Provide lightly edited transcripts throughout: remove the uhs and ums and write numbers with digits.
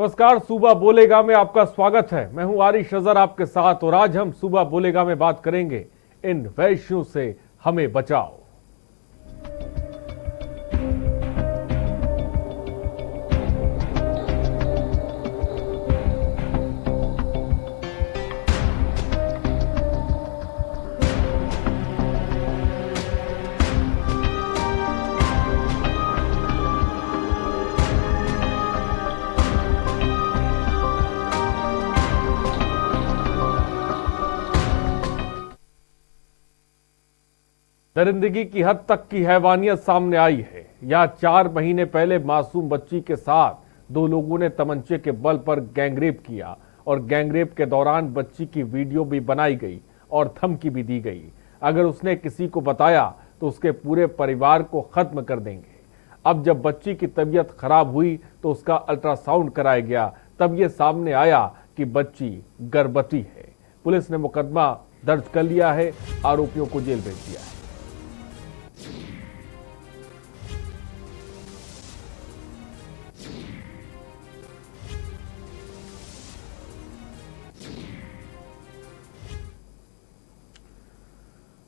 नमस्कार, सूबा बोलेगा में आपका स्वागत है। मैं हूं आरिश अजहर आपके साथ और आज हम सूबा बोलेगा में बात करेंगे इन वैश्यों से हमें बचाओ। दरिंदगी की हद तक की हैवानियत सामने आई है। यहाँ 4 महीने पहले मासूम बच्ची के साथ 2 लोगों ने तमंचे के बल पर गैंगरेप किया और गैंगरेप के दौरान बच्ची की वीडियो भी बनाई गई और धमकी भी दी गई। अगर उसने किसी को बताया तो उसके पूरे परिवार को खत्म कर देंगे। अब जब बच्ची की तबीयत खराब हुई तो उसका अल्ट्रासाउंड कराया गया, तब ये सामने आया कि बच्ची गर्भवती है। पुलिस ने मुकदमा दर्ज कर लिया है, आरोपियों को जेल भेज दिया है।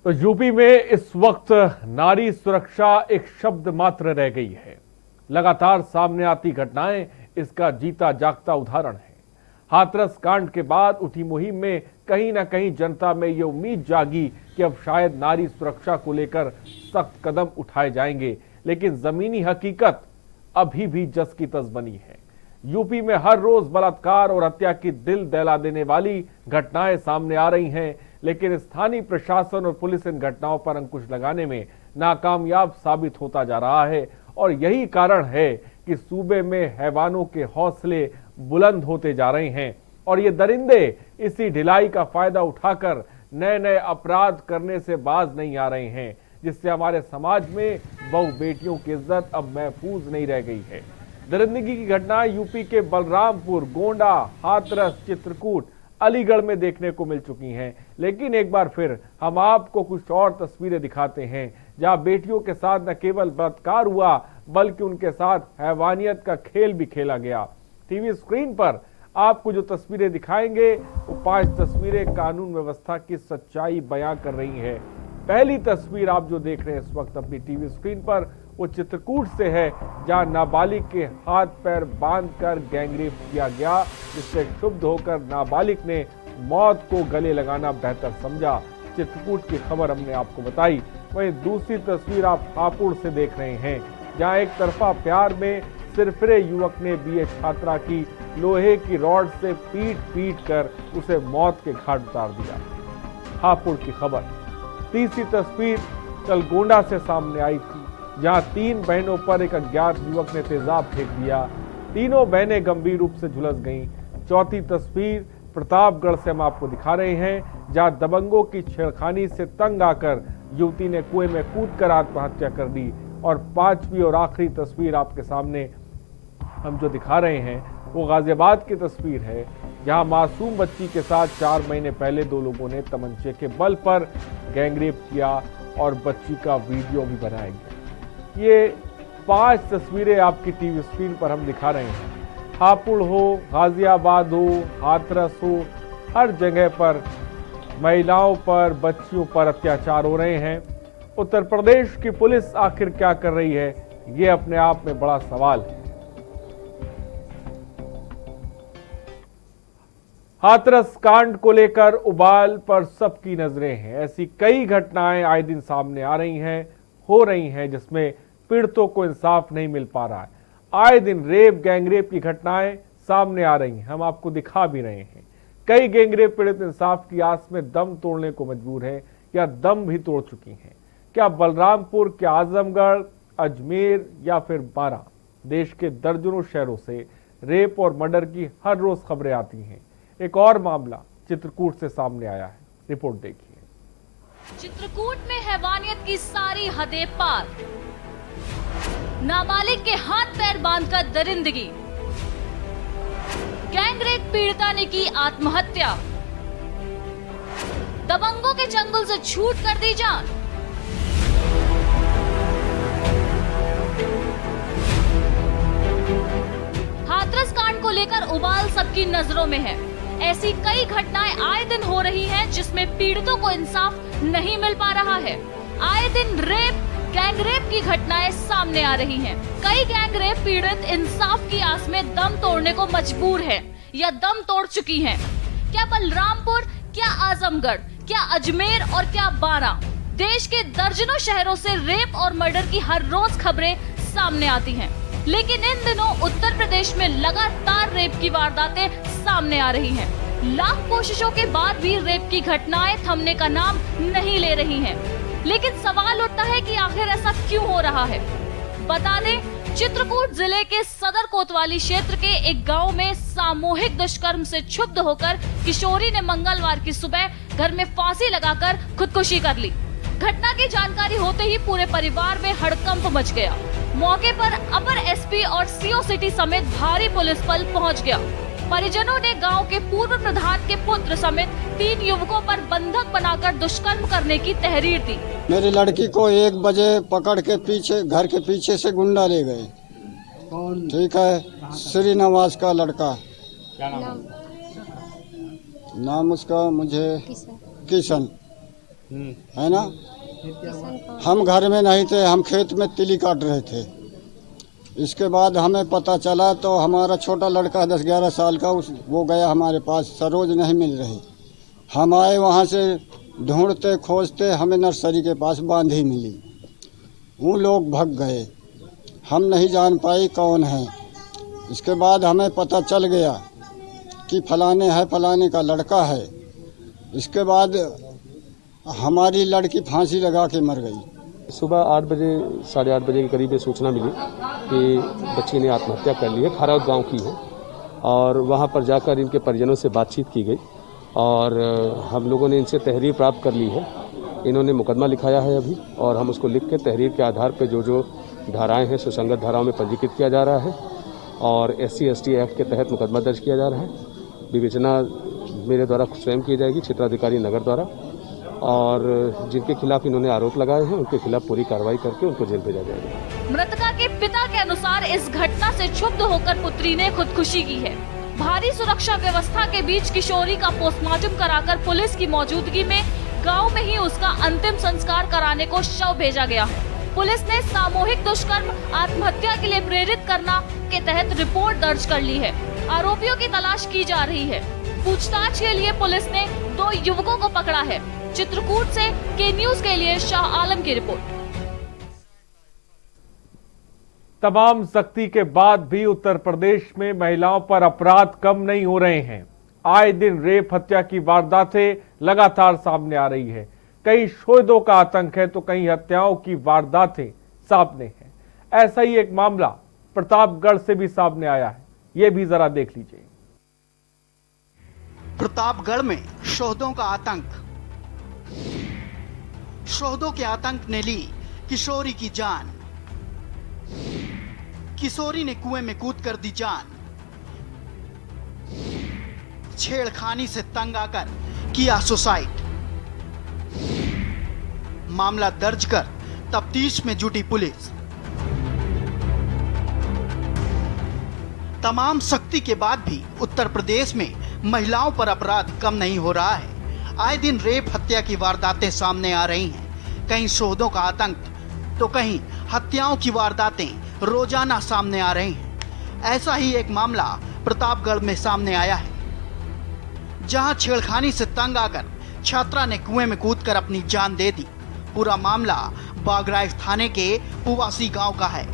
तो यूपी में इस वक्त नारी सुरक्षा एक शब्द मात्र रह गई है। लगातार सामने आती घटनाएं इसका जीता जागता उदाहरण है। हाथरस कांड के बाद उठी मुहिम में कहीं ना कहीं जनता में ये उम्मीद जागी कि अब शायद नारी सुरक्षा को लेकर सख्त कदम उठाए जाएंगे, लेकिन जमीनी हकीकत अभी भी जस की तस बनी है। यूपी में हर रोज बलात्कार और हत्या की दिल दहला देने वाली घटनाएं सामने आ रही हैं, लेकिन स्थानीय प्रशासन और पुलिस इन घटनाओं पर अंकुश लगाने में नाकामयाब साबित होता जा रहा है। और यही कारण है कि सूबे में हैवानों के हौसले बुलंद होते जा रहे हैं और ये दरिंदे इसी ढिलाई का फायदा उठाकर नए नए अपराध करने से बाज नहीं आ रहे हैं, जिससे हमारे समाज में बहु बेटियों की इज्जत अब महफूज नहीं रह गई है। दरिंदगी की घटनाएं यूपी के बलरामपुर, गोंडा, हाथरस, चित्रकूट, अलीगढ़ में देखने को मिल चुकी हैं, लेकिन एक बार फिर हम आपको कुछ और तस्वीरें दिखाते हैं जहां बेटियों के साथ न केवल बलात्कार हुआ बल्कि उनके साथ हैवानियत का खेल भी खेला गया। टीवी स्क्रीन पर आपको जो तस्वीरें दिखाएंगे वो 5 तस्वीरें कानून व्यवस्था की सच्चाई बयां कर रही है। पहली तस्वीर आप जो देख रहे हैं इस वक्त अपनी टीवी स्क्रीन पर वो चित्रकूट से है, जहां नाबालिग के हाथ पैर बांधकर गैंगरेप किया गया, जिससे क्षुब्ध होकर नाबालिग ने मौत को गले लगाना बेहतर समझा। चित्रकूट की खबर हमने आपको बताई। वहीं दूसरी तस्वीर आप हापुड़ से देख रहे हैं, जहां एक तरफा प्यार में सिरफिरे युवक ने बीए छात्रा की लोहे की रॉड से पीट कर उसे मौत के घाट उतार दिया। हापुड़ की खबर। तीसरी तस्वीर कल गोंडा से सामने आई थी, जहां 3 बहनों पर एक अज्ञात युवक ने तेजाब फेंक दिया। तीनों बहनें गंभीर रूप से झुलस गईं। चौथी तस्वीर प्रतापगढ़ से हम आपको दिखा रहे हैं, जहां दबंगों की छेड़खानी से तंग आकर युवती ने कुएं में कूदकर आत्महत्या कर दी। और 5वीं और आखिरी तस्वीर आपके सामने हम जो दिखा रहे हैं वो गाजियाबाद की तस्वीर है, जहां मासूम बच्ची के साथ 4 महीने पहले 2 लोगों ने तमंचे के बल पर गैंगरेप किया और बच्ची का वीडियो भी बनाया गया। ये 5 तस्वीरें आपकी टीवी स्क्रीन पर हम दिखा रहे हैं। हापुड़ हो, गाजियाबाद हो, हाथरस हो, हर जगह पर महिलाओं पर, बच्चियों पर अत्याचार हो रहे हैं। उत्तर प्रदेश की पुलिस आखिर क्या कर रही है, ये अपने आप में बड़ा सवाल है। हाथरस कांड को लेकर उबाल पर सबकी नजरें हैं। ऐसी कई घटनाएं आए दिन सामने आ रही हैं, हो रही हैं, जिसमें पीड़ितों को इंसाफ नहीं मिल पा रहा है। आए दिन रेप, गैंगरेप की घटनाएं सामने आ रही हैं, हम आपको दिखा भी रहे हैं। कई गैंगरेप पीड़ित इंसाफ की आस में दम तोड़ने को मजबूर हैं या दम भी तोड़ चुकी हैं। क्या बलरामपुर, क्या आजमगढ़, अजमेर या फिर बारा, देश के दर्जनों शहरों से रेप और मर्डर की हर रोज खबरें आती हैं। एक और मामला चित्रकूट से सामने आया है, रिपोर्ट देखिए। चित्रकूट में हैवानियत की सारी हदें पार, नाबालिग के हाथ पैर बांधकर दरिंदगी, गैंगरेप पीड़िता ने की आत्महत्या, दबंगों के चंगुल से छूट कर दी जान। हाथरस कांड को लेकर उबाल सबकी नजरों में है। ऐसी कई घटनाएं आए दिन हो रही हैं जिसमें पीड़ितों को इंसाफ नहीं मिल पा रहा है। आए दिन गैंग रेप की घटनाएं सामने आ रही हैं। कई गैंग रेप पीड़ित इंसाफ की आस में दम तोड़ने को मजबूर है या दम तोड़ चुकी हैं। क्या बलरामपुर, क्या आजमगढ़, क्या अजमेर और क्या बारां, देश के दर्जनों शहरों से रेप और मर्डर की हर रोज खबरें सामने आती हैं। लेकिन इन दिनों उत्तर प्रदेश में लगातार रेप की वारदातें सामने आ रही हैं। लाख कोशिशों के बाद भी रेप की घटनाएं थमने का नाम नहीं ले रही हैं। लेकिन सवाल उठता है कि आखिर ऐसा क्यों हो रहा है। बता दें, चित्रकूट जिले के सदर कोतवाली क्षेत्र के एक गांव में सामूहिक दुष्कर्म से क्षुब्ध होकर किशोरी ने मंगलवार की सुबह घर में फांसी लगाकर खुदकुशी कर ली। घटना की जानकारी होते ही पूरे परिवार में हड़कंप मच गया। मौके पर अपर एसपी और सीओ सिटी समेत भारी पुलिस बल पहुंच गया। परिजनों ने गांव के पूर्व प्रधान के पुत्र समेत 3 युवकों पर बंधक बनाकर दुष्कर्म करने की तहरीर दी। मेरी लड़की को 1 बजे पकड़ के पीछे घर के पीछे से गुंडा ले गए। कौन? ठीक है, श्रीनिवास का लड़का। क्या नाम उसका? मुझे किशन है ना। हम घर में नहीं थे, हम खेत में तिली काट रहे थे। इसके बाद हमें पता चला तो हमारा छोटा लड़का 10-11 साल का वो गया हमारे पास, सरोज नहीं मिल रही। हम आए वहाँ से ढूंढते खोजते, हमें नर्सरी के पास बांधी मिली। वो लोग भाग गए, हम नहीं जान पाई कौन है। इसके बाद हमें पता चल गया कि फलाने का लड़का है। इसके बाद हमारी लड़की फांसी लगा के मर गई। सुबह 8 बजे 8:30 बजे के करीब ये सूचना मिली कि बच्ची ने आत्महत्या कर ली है, खरौद गांव की है। और वहां पर जाकर इनके परिजनों से बातचीत की गई और हम लोगों ने इनसे तहरीर प्राप्त कर ली है। इन्होंने मुकदमा लिखाया है अभी, और हम उसको लिख के तहरीर के आधार पर जो धाराएं हैं सुसंगत धाराओं में पंजीकृत किया जा रहा है और SC/ST एक्ट के तहत मुकदमा दर्ज किया जा रहा है। विवेचना मेरे द्वारा स्वयं की जाएगी, क्षेत्राधिकारी नगर द्वारा, और जिनके खिलाफ इन्होंने आरोप लगाए हैं उनके खिलाफ पूरी कार्रवाई करके उनको जेल भेजा जाएगा। मृतका के पिता के अनुसार इस घटना से क्षुब्ध होकर पुत्री ने खुदकुशी की है। भारी सुरक्षा व्यवस्था के बीच किशोरी का पोस्टमार्टम कराकर पुलिस की मौजूदगी में गांव में ही उसका अंतिम संस्कार कराने को शव भेजा गया है। पुलिस ने सामूहिक दुष्कर्म आत्महत्या के लिए प्रेरित करना के तहत रिपोर्ट दर्ज कर ली है। आरोपियों की तलाश की जा रही है। पूछताछ के लिए पुलिस ने 2 युवकों को पकड़ा है। चित्रकूट से के न्यूज के लिए शाह आलम की रिपोर्ट। तमाम सख्ती के बाद भी उत्तर प्रदेश में महिलाओं पर अपराध कम नहीं हो रहे हैं। आए दिन रेप हत्या की वारदातें लगातार सामने आ रही है। कई शोधों का आतंक है तो कई हत्याओं की वारदातें सामने हैं। ऐसा ही एक मामला प्रतापगढ़ से भी सामने आया है, ये भी जरा देख लीजिए। प्रतापगढ़ में शोधों का आतंक। शोधों के आतंक ने ली किशोरी की जान। किशोरी ने कुएं में कूद कर दी जान। छेड़खानी से तंग आकर किया सुसाइड। मामला दर्ज कर तफ्तीश में जुटी पुलिस। तमाम सख्ती के बाद भी उत्तर प्रदेश में महिलाओं पर अपराध कम नहीं हो रहा है। आए दिन रेप हत्या की वारदातें सामने आ रही हैं। कहीं शोधों का आतंक तो कहीं हत्याओं की वारदातें रोजाना सामने आ रही हैं। ऐसा ही एक मामला प्रतापगढ़ में सामने आया है, जहां छेड़खानी से तंग आकर छात्रा ने कुएं में कूदकर अपनी जान दे दी। पूरा मामला बागराइफ थाने के पुवासी गांव का है।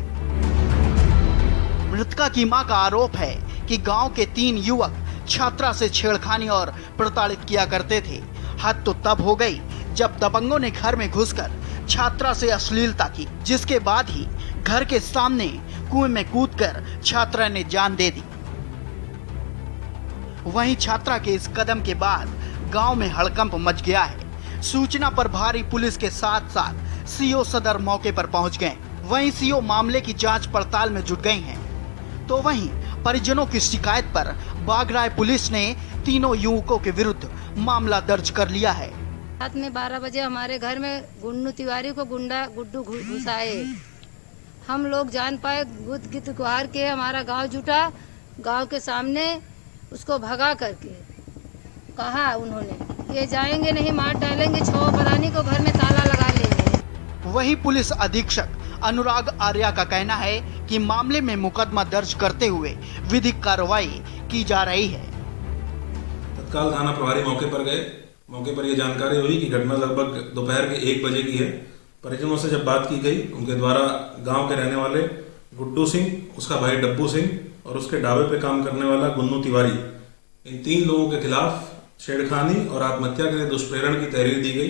मृतका की मां का आरोप है कि गांव के 3 युवक छात्रा से छेड़खानी और प्रताड़ित किया करते थे। हद तो तब हो गई जब दबंगों ने घर में घुसकर छात्रा से अश्लीलता की, जिसके बाद ही घर के सामने कुएं में कूदकर छात्रा ने जान दे दी। वहीं छात्रा के इस कदम के बाद गांव में हड़कंप मच गया है। सूचना पर भारी पुलिस के साथ साथ सीओ सदर मौके पर पहुंच गए। वहीं सीओ मामले की जांच पड़ताल में जुट गई हैं। तो वहीं परिजनों की शिकायत पर बागराय पुलिस ने तीनों युवकों के विरुद्ध मामला दर्ज कर लिया है। रात में 12 बजे हमारे घर में गुन्नू तिवारी को गुड्डू घुसाए। हम लोग जान पाए, गुद गिद गुहार के हमारा गांव जुटा। गांव के सामने उसको भगा करके कहा उन्होंने, ये जाएंगे नहीं, मार डालेंगे, छो परानी को घर में ताला लगा लेंगे। वहीं पुलिस अधीक्षक अनुराग आर्या का कहना है कि मामले में मुकदमा दर्ज करते हुए विधिक कार्रवाई की जा रही है। तत्काल थाना प्रभारी मौके पर गए। मौके पर यह जानकारी हुई कि घटना लगभग दोपहर के 1 बजे की है। परिजनों से जब बात की गई, उनके द्वारा गांव के रहने वाले गुड्डू सिंह, उसका भाई डब्बू सिंह और उसके ढाबे पे काम करने वाला गुन्नू तिवारी, इन 3 लोगों के खिलाफ छेड़खानी और आत्महत्या के लिए दुष्प्रेरण की तहरीर दी गई।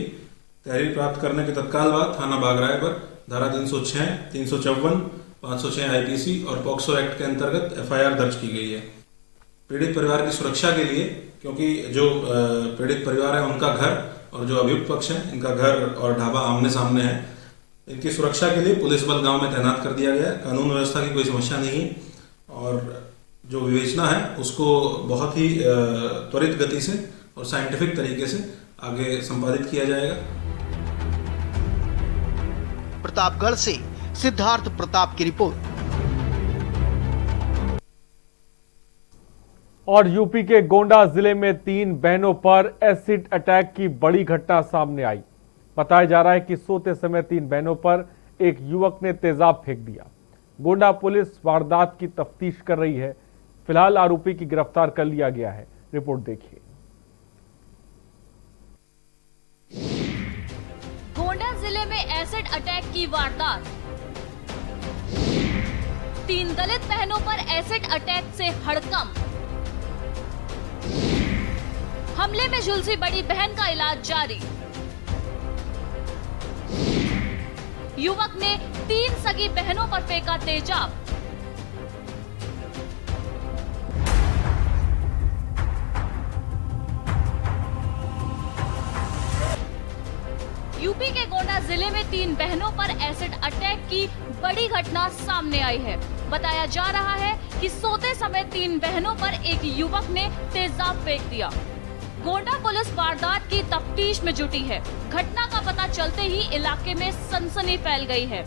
तहरीर प्राप्त करने के तत्काल बाद थाना बागराय पर धारा 306, 354, 506 आईपीसी और पॉक्सो एक्ट के अंतर्गत एफआईआर दर्ज की गई है। पीड़ित परिवार की सुरक्षा के लिए, क्योंकि जो पीड़ित परिवार है उनका घर और जो अभियुक्त पक्ष है इनका घर और ढाबा आमने सामने है, इनकी सुरक्षा के लिए पुलिस बल गांव में तैनात कर दिया गया है। कानून व्यवस्था की कोई समस्या नहीं है और जो विवेचना है उसको बहुत ही त्वरित गति से और साइंटिफिक तरीके से आगे संपादित किया जाएगा। प्रतापगढ़ से सिद्धार्थ प्रताप की रिपोर्ट। और यूपी के गोंडा जिले में 3 बहनों पर एसिड अटैक की बड़ी घटना सामने आई। बताया जा रहा है कि सोते समय 3 बहनों पर एक युवक ने तेजाब फेंक दिया। गोंडा पुलिस वारदात की तफ्तीश कर रही है। फिलहाल आरोपी की गिरफ्तार कर लिया गया है। रिपोर्ट देखिए। गोंडा जिले में एसिड अटैक की वारदात। 3 दलित बहनों पर एसिड अटैक से हड़कंप। हमले में झुलसी बड़ी बहन का इलाज जारी। युवक ने 3 सगी बहनों पर फेंका तेजाब। यूपी के गोंडा जिले में 3 बहनों पर एसिड अटैक की बड़ी घटना सामने आई है। बताया जा रहा है कि सोते समय 3 बहनों पर एक युवक ने तेजाब फेंक दिया। गोंडा पुलिस वारदात की तफ्तीश में जुटी है। घटना का पता चलते ही इलाके में सनसनी फैल गई है।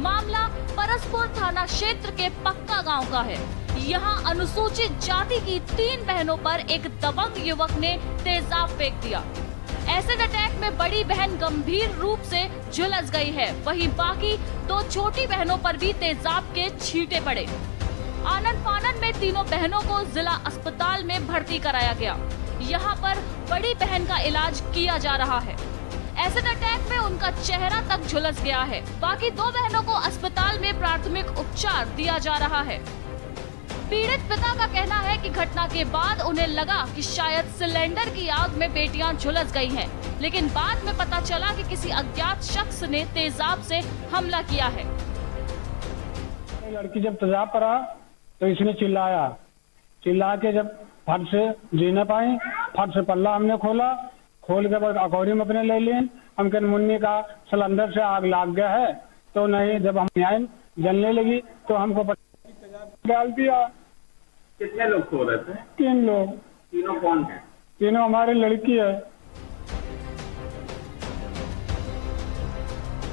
मामला परसपुर थाना क्षेत्र के पक्का गांव का है। यहां अनुसूचित जाति की 3 बहनों पर एक दबंग युवक ने तेजाब फेंक दिया। एसिड अटैक में बड़ी बहन गंभीर रूप से झुलस गई है, वहीं बाकी 2 छोटी बहनों पर भी तेजाब के छींटे पड़े। आनन फानन में तीनों बहनों को जिला अस्पताल में भर्ती कराया गया। यहाँ पर बड़ी बहन का इलाज किया जा रहा है। एसिड अटैक में उनका चेहरा तक झुलस गया है। बाकी 2 बहनों को अस्पताल में प्राथमिक उपचार दिया जा रहा है। पीड़ित पिता का कहना है कि घटना के बाद उन्हें लगा कि शायद सिलेंडर की आग में बेटियां झुलस गई हैं, लेकिन बाद में पता चला कि किसी अज्ञात शख्स ने तेजाब से हमला किया है। लड़की जब तेजाब पड़ा तो इसने चिल्ला के जब फट से जी न पाई, फट से पल्ला हमने खोल के बाद अकौरी में अपने ले लिए। हम कह मुन्नी का सिलेंडर से आग लग गया है, तो नहीं, जब हम आए जलने लगी तो हमको डाल दिया। कितने लोग सो रहे थे? 3 लोग। तीनों कौन है? तीनों हमारी लड़की है।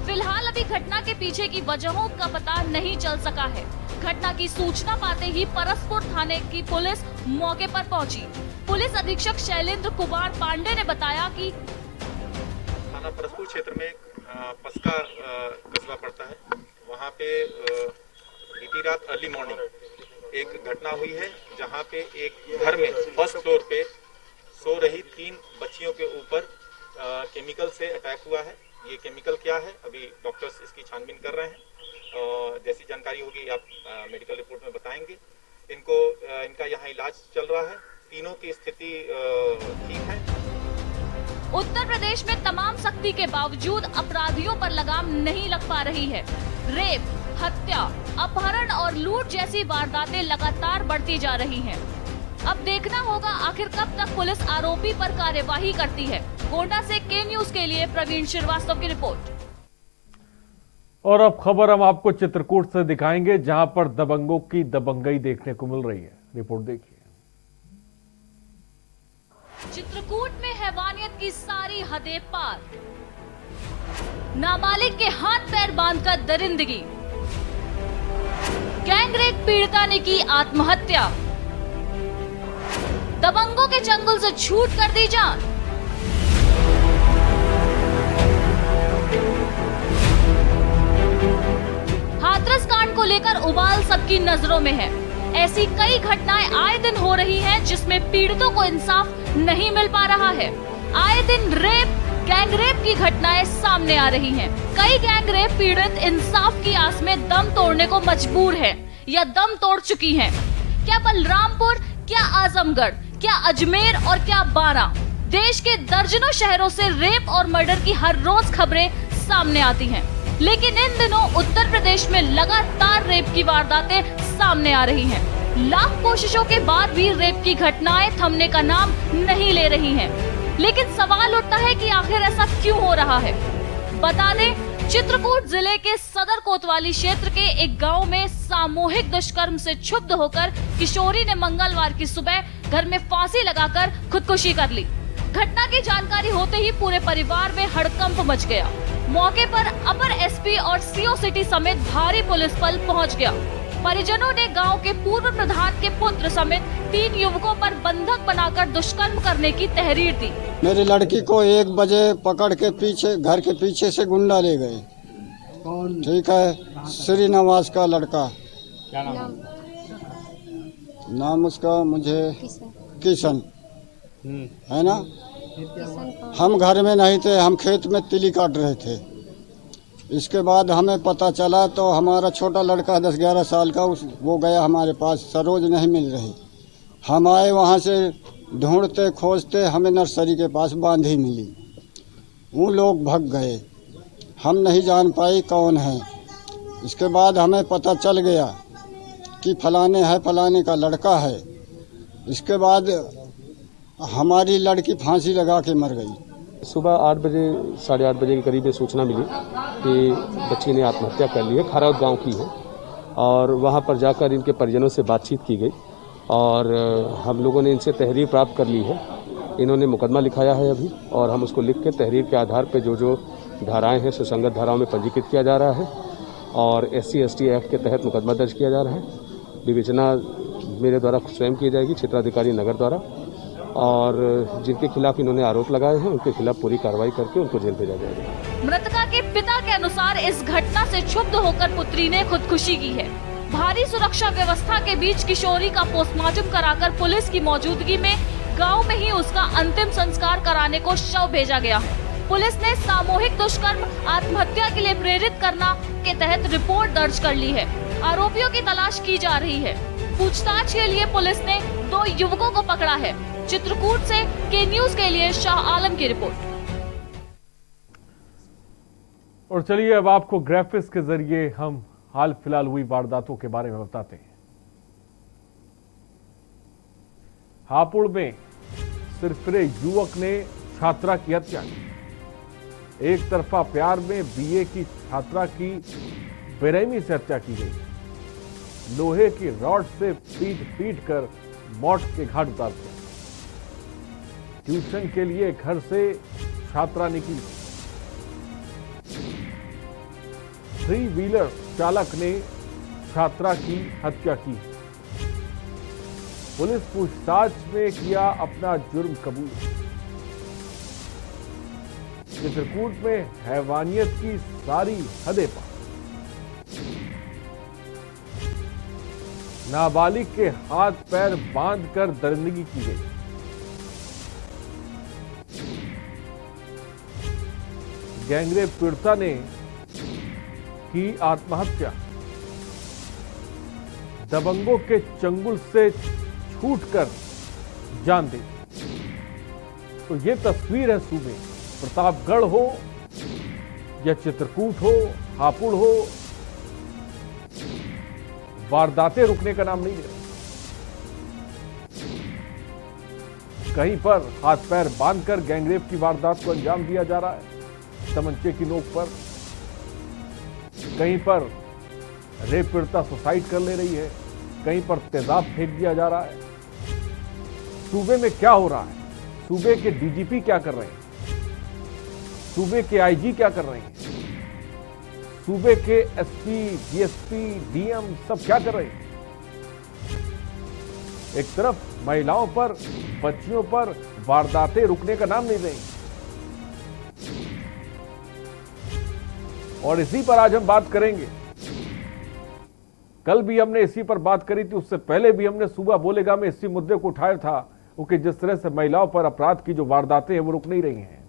फिलहाल अभी घटना के पीछे की वजहों का पता नहीं चल सका है। घटना की सूचना पाते ही परसपुर थाने की पुलिस मौके पर पहुंची। पुलिस अधीक्षक शैलेंद्र कुमार पांडे ने बताया कि थाना परसपुर क्षेत्र में पस्का कस्बा पड़ता है। वहाँ पे बीती रात अर्ली मॉर्निंग एक घटना हुई है, जहाँ पे एक घर में फर्स्ट फ्लोर पे सो रही 3 बच्चियों के ऊपर केमिकल से अटैक हुआ है। ये केमिकल क्या है, अभी डॉक्टर्स इसकी छानबीन कर रहे हैं। जैसी जानकारी होगी आप मेडिकल रिपोर्ट में बताएंगे। इनका यहाँ इलाज चल रहा है। तीनों की स्थिति ठीक है। उत्तर प्रदेश में तमाम सख्ती के बावजूद अपराधियों पर लगाम नहीं लग पा रही है। रेप, हत्या, अपहरण और लूट जैसी वारदातें लगातार बढ़ती जा रही हैं। अब देखना होगा आखिर कब तक पुलिस आरोपी पर कार्यवाही करती है। गोंडा से के न्यूज के लिए प्रवीण श्रीवास्तव की रिपोर्ट। और अब खबर हम आपको चित्रकूट से दिखाएंगे, जहां पर दबंगों की दबंगई देखने को मिल रही है। रिपोर्ट देखिए। चित्रकूट में हैवानियत की सारी हदें पार। नाबालिग के हाथ पैर बांधकर दरिंदगी। गैंगरेप पीड़िता ने की आत्महत्या। दबंगों के चंगुल से छूट कर दी जान। हाथरस कांड को लेकर उबाल सबकी नजरों में है। ऐसी कई घटनाएं आए दिन हो रही हैं जिसमें पीड़ितों को इंसाफ नहीं मिल पा रहा है। आए दिन रेप, गैंगरेप की घटनाएं सामने आ रही हैं। कई गैंगरेप पीड़ित इंसाफ की आस में दम तोड़ने को मजबूर हैं या दम तोड़ चुकी हैं। क्या बलरामपुर, क्या आजमगढ़, क्या अजमेर और क्या बारा, देश के दर्जनों शहरों से रेप और मर्डर की हर रोज खबरें सामने आती हैं। लेकिन इन दिनों उत्तर प्रदेश में लगातार रेप की वारदातें सामने आ रही हैं। लाख कोशिशों के बाद भी रेप की घटनाएं थमने का नाम नहीं ले रही हैं। लेकिन सवाल उठता है कि आखिर ऐसा क्यों हो रहा है। बता दें, चित्रकूट जिले के सदर कोतवाली क्षेत्र के एक गांव में सामूहिक दुष्कर्म से क्षुब्ध होकर किशोरी ने मंगलवार की सुबह घर में फांसी लगाकर खुदकुशी कर ली। घटना की जानकारी होते ही पूरे परिवार में हड़कंप मच गया। मौके पर अपर एसपी और सीओ सिटी समेत भारी पुलिस बल पहुंच गया। परिजनों ने गांव के पूर्व प्रधान के पुत्र समेत 3 युवकों पर बंधक बनाकर दुष्कर्म करने की तहरीर दी। मेरी लड़की को 1 बजे पकड़ के पीछे घर के पीछे से गुंडा ले गए। ठीक है, श्रीनिवास का लड़का, क्या नाम? नाम उसका मुझे किशन है ना। हम घर में नहीं थे, हम खेत में तिली काट रहे थे। इसके बाद हमें पता चला तो हमारा छोटा लड़का 10-11 साल का वो गया हमारे पास, सरोज नहीं मिल रही। हम आए वहाँ से ढूंढते खोजते हमें नर्सरी के पास बांधी मिली। वो लोग भग गए, हम नहीं जान पाई कौन है। इसके बाद हमें पता चल गया कि फलाने है, फलाने का लड़का है। इसके बाद हमारी लड़की फांसी लगा के मर गई। सुबह 8 बजे 8:30 बजे के करीब ये सूचना मिली कि बच्ची ने आत्महत्या कर ली है। खरौद गांव की है और वहां पर जाकर इनके परिजनों से बातचीत की गई और हम लोगों ने इनसे तहरीर प्राप्त कर ली है। इन्होंने मुकदमा लिखाया है अभी और हम उसको लिख के तहरीर के आधार पर जो धाराएँ हैं सुसंगत धाराओं में पंजीकृत किया जा रहा है और SC/ST एक्ट के तहत मुकदमा दर्ज किया जा रहा है। विवेचना मेरे द्वारा स्वयं की जाएगी, क्षेत्राधिकारी नगर द्वारा, और जिनके खिलाफ इन्होंने आरोप लगाए हैं उनके खिलाफ पूरी कार्रवाई करके उनको जेल भेजा जाएगा। मृतका के पिता के अनुसार इस घटना से क्षुब्ध होकर पुत्री ने खुदकुशी की है। भारी सुरक्षा व्यवस्था के बीच किशोरी का पोस्टमार्टम कराकर पुलिस की मौजूदगी में गांव में ही उसका अंतिम संस्कार कराने को शव भेजा गया है। पुलिस ने सामूहिक दुष्कर्म आत्महत्या के लिए प्रेरित करना के तहत रिपोर्ट दर्ज कर ली है। आरोपियों की तलाश की जा रही है। पूछताछ के लिए पुलिस ने 2 युवकों को पकड़ा है। चित्रकूट से के न्यूज के लिए शाह आलम की रिपोर्ट। और चलिए अब आपको ग्राफिक्स के जरिए हम हाल फिलहाल हुई वारदातों के बारे में बताते हैं। हापुड़ में सिरफिरे युवक ने छात्रा की हत्या की। एक तरफा प्यार में BA की छात्रा की बेरहमी से हत्या की गई। लोहे की रॉड से पीट कर मौत के घाट उतार दिया। ट्यूशन के लिए घर से छात्रा निकली। 3 व्हीलर चालक ने छात्रा की हत्या की। पुलिस पूछताछ में किया अपना जुर्म कबूल। चित्रकूट में हैवानियत की सारी हदें पार। नाबालिग के हाथ पैर बांधकर दरिंदगी की गई। गैंगरेप पीड़िता ने की आत्महत्या। दबंगों के चंगुल से छूटकर जान दी। तो ये तस्वीर है सूबे प्रतापगढ़ हो या चित्रकूट हो, हापुड़ हो, वारदातें रुकने का नाम नहीं ले रही। कहीं पर हाथ पैर बांधकर गैंगरेप की वारदात को अंजाम दिया जा रहा है तमंचे की नोक पर। कहीं पर रेप पीड़िता सुसाइड कर ले रही है, कहीं पर तेजाब फेंक दिया जा रहा है। सूबे में क्या हो रहा है? सूबे के DGP क्या कर रहे हैं? सूबे के IG क्या कर रहे हैं? सूबे के एसपी, डीएसपी, डीएम सब क्या कर रहे हैं? एक तरफ महिलाओं पर, बच्चियों पर वारदातें रुकने का नाम नहीं देंगे, और इसी पर आज हम बात करेंगे। कल भी हमने इसी पर बात करी थी, उससे पहले भी हमने सुबह बोलेगा में इसी मुद्दे को उठाया था, क्योंकि जिस तरह से महिलाओं पर अपराध की जो वारदातें हैं वो रुक नहीं रही हैं,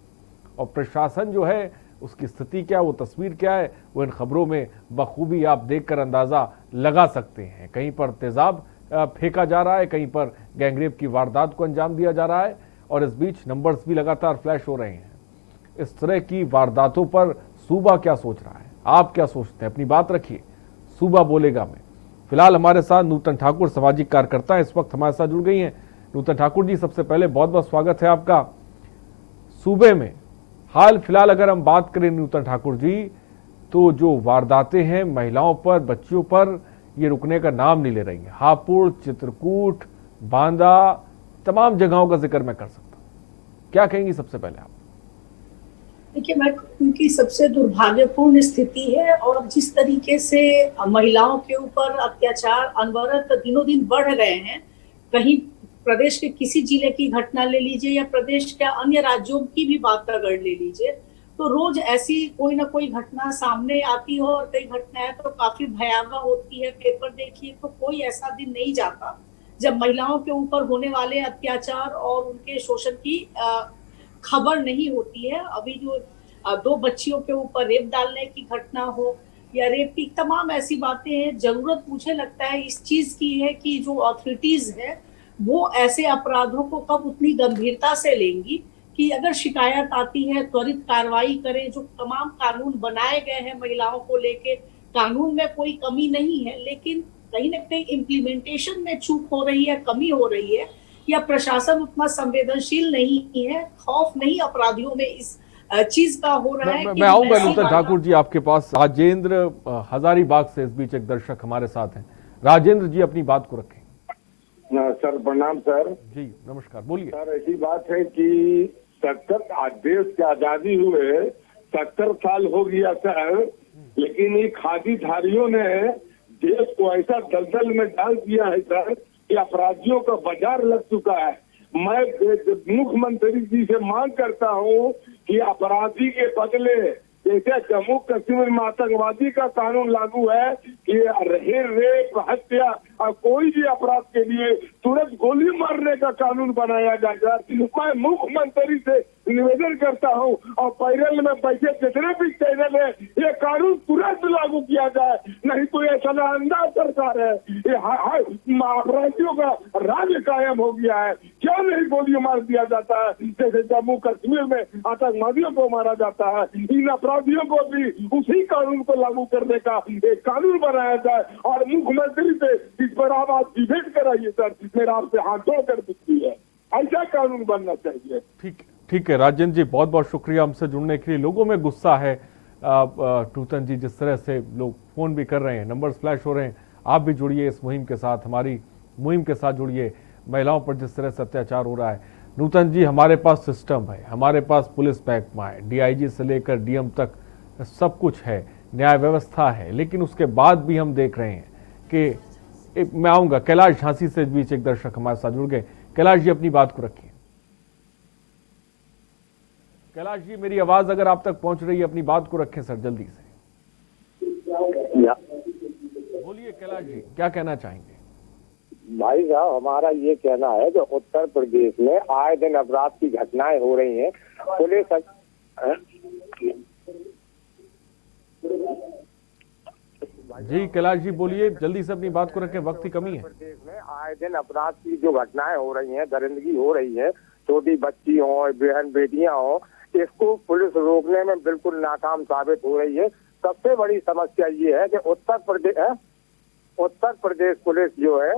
और प्रशासन जो है उसकी स्थिति क्या, वो तस्वीर क्या है, वो इन खबरों में बखूबी आप देखकर अंदाजा लगा सकते हैं। कहीं पर तेजाब फेंका जा रहा है, कहीं पर गैंगरेप की वारदात को अंजाम दिया जा रहा है, और इस बीच नंबर्स भी लगातार फ्लैश हो रहे हैं। इस तरह की वारदातों पर सूबा क्या सोच रहा है, आप क्या सोचते हैं? अपनी बात रखिए सूबा बोलेगा में। फिलहाल हमारे साथ नूतन ठाकुर सामाजिक कार्यकर्ता इस वक्त हमारे साथ जुड़ गई हैं। नूतन ठाकुर जी, सबसे पहले बहुत बहुत स्वागत है आपका। सूबे में हाल फिलहाल अगर हम बात करें नूतन ठाकुर जी, तो जो वारदातें हैं महिलाओं पर, बच्चियों पर, ये रुकने का नाम नहीं ले रही है। हापुड़, चित्रकूट, बांदा, तमाम जगहों का जिक्र मैं कर सकता हूं। क्या कहेंगी सबसे पहले आप? देखिए, मैं उनकी सबसे दुर्भाग्यपूर्ण स्थिति है, और जिस तरीके से महिलाओं के ऊपर अत्याचार अनवरत दिनों दिन बढ़ रहे हैं, कहीं प्रदेश के किसी जिले की घटना ले लीजिए या प्रदेश के अन्य राज्यों की भी बात अगर ले लीजिए, तो रोज ऐसी कोई ना कोई घटना सामने आती हो, और कई घटनाएं तो काफी भयावह होती है। पेपर देखिए तो कोई ऐसा दिन नहीं जाता जब महिलाओं के ऊपर होने वाले अत्याचार और उनके शोषण की खबर नहीं होती है। अभी जो 2 बच्चियों के ऊपर रेप डालने की घटना हो या रेप की तमाम ऐसी बातें हैं, जरूरत मुझे लगता है इस चीज की है कि जो अथॉरिटीज है वो ऐसे अपराधों को कब उतनी गंभीरता से लेंगी कि अगर शिकायत आती है त्वरित कार्रवाई करें। जो तमाम कानून बनाए गए हैं महिलाओं को लेके, कानून में कोई कमी नहीं है, लेकिन कहीं ना कहीं इम्प्लीमेंटेशन में चूक हो रही है, कमी हो रही है, या प्रशासन उतना संवेदनशील नहीं है, खौफ नहीं अपराधियों में इस चीज का हो रहा है। मैं आऊंगा नूतन ठाकुर जी आपके पास। राजेंद्र हजारीबाग से इस बीच एक दर्शक हमारे साथ हैं। राजेंद्र जी, अपनी बात को रखें। सर प्रणाम सर। जी नमस्कार, बोलिए सर। ऐसी बात है कि 70 देश की आजादी हुए 70 साल हो गया सर, लेकिन ये खादीधारियों ने देश को ऐसा दलदल में डाल दिया है सर कि अपराधियों का बाजार लग चुका है। मैं मुख्यमंत्री जी से मांग करता हूं कि अपराधी के बदले, जैसे जम्मू कश्मीर में आतंकवादी का कानून लागू है कि रेप, हत्या और कोई भी अपराध के लिए तुरंत गोली मारने का कानून बनाया जाएगा। मैं मुख्यमंत्री से निवेदन करता हूं, और पैरल में बैठे जितने भी चैनल है, ये कानून तुरंत लागू किया जाए, नहीं तो ये सलाहंदाज सरकार है। ये अपराधियों का राज्य कायम हो गया है। क्यों नहीं गोली मार दिया जाता है जैसे जम्मू कश्मीर में आतंकवादियों को मारा जाता है? इन अपराधियों को भी उसी कानून को लागू करने का एक कानून बनाया जाए, और मुख्यमंत्री से इस पर आप डिबेट कराइए सर। मेरा आपसे हाथ जोड़कर विनती है, ऐसा कानून बनना चाहिए। ठीक है राजेंद्र जी, बहुत बहुत शुक्रिया हमसे जुड़ने के लिए। लोगों में गुस्सा है नूतन जी, जिस तरह से लोग फोन भी कर रहे हैं, नंबर्स फ्लैश हो रहे हैं। आप भी जुड़िए इस मुहिम के साथ, हमारी मुहिम के साथ जुड़िए। महिलाओं पर जिस तरह से अत्याचार हो रहा है, नूतन जी, हमारे पास सिस्टम है, हमारे पास पुलिस महकमा है, डीआईजी से लेकर डीएम तक सब कुछ है, न्याय व्यवस्था है, लेकिन उसके बाद भी हम देख रहे हैं कि मैं आऊंगा। कैलाश झांसी से बीच एक दर्शक हमारे साथ जुड़ गए। कैलाश जी, अपनी बात को रखिए। कैलाश जी, मेरी आवाज अगर आप तक पहुंच रही है, अपनी बात को रखें सर जल्दी से। बोलिए कैलाश जी, क्या कहना चाहेंगे? भाई साहब, हमारा ये कहना है कि उत्तर प्रदेश में आए दिन अपराध की घटनाएं हो रही हैं। पुलिस जी कैलाश जी बोलिए, जल्दी से अपनी बात को रखें, वक्त की कमी है। प्रदेश में आए दिन अपराध की जो घटनाएं हो रही हैं, दरिंदगी हो रही है, छोटी बच्ची हो, बहन बेटियां हो, इसको पुलिस रोकने में बिल्कुल नाकाम साबित हो रही है। सबसे बड़ी समस्या ये है कि उत्तर प्रदेश पुलिस जो है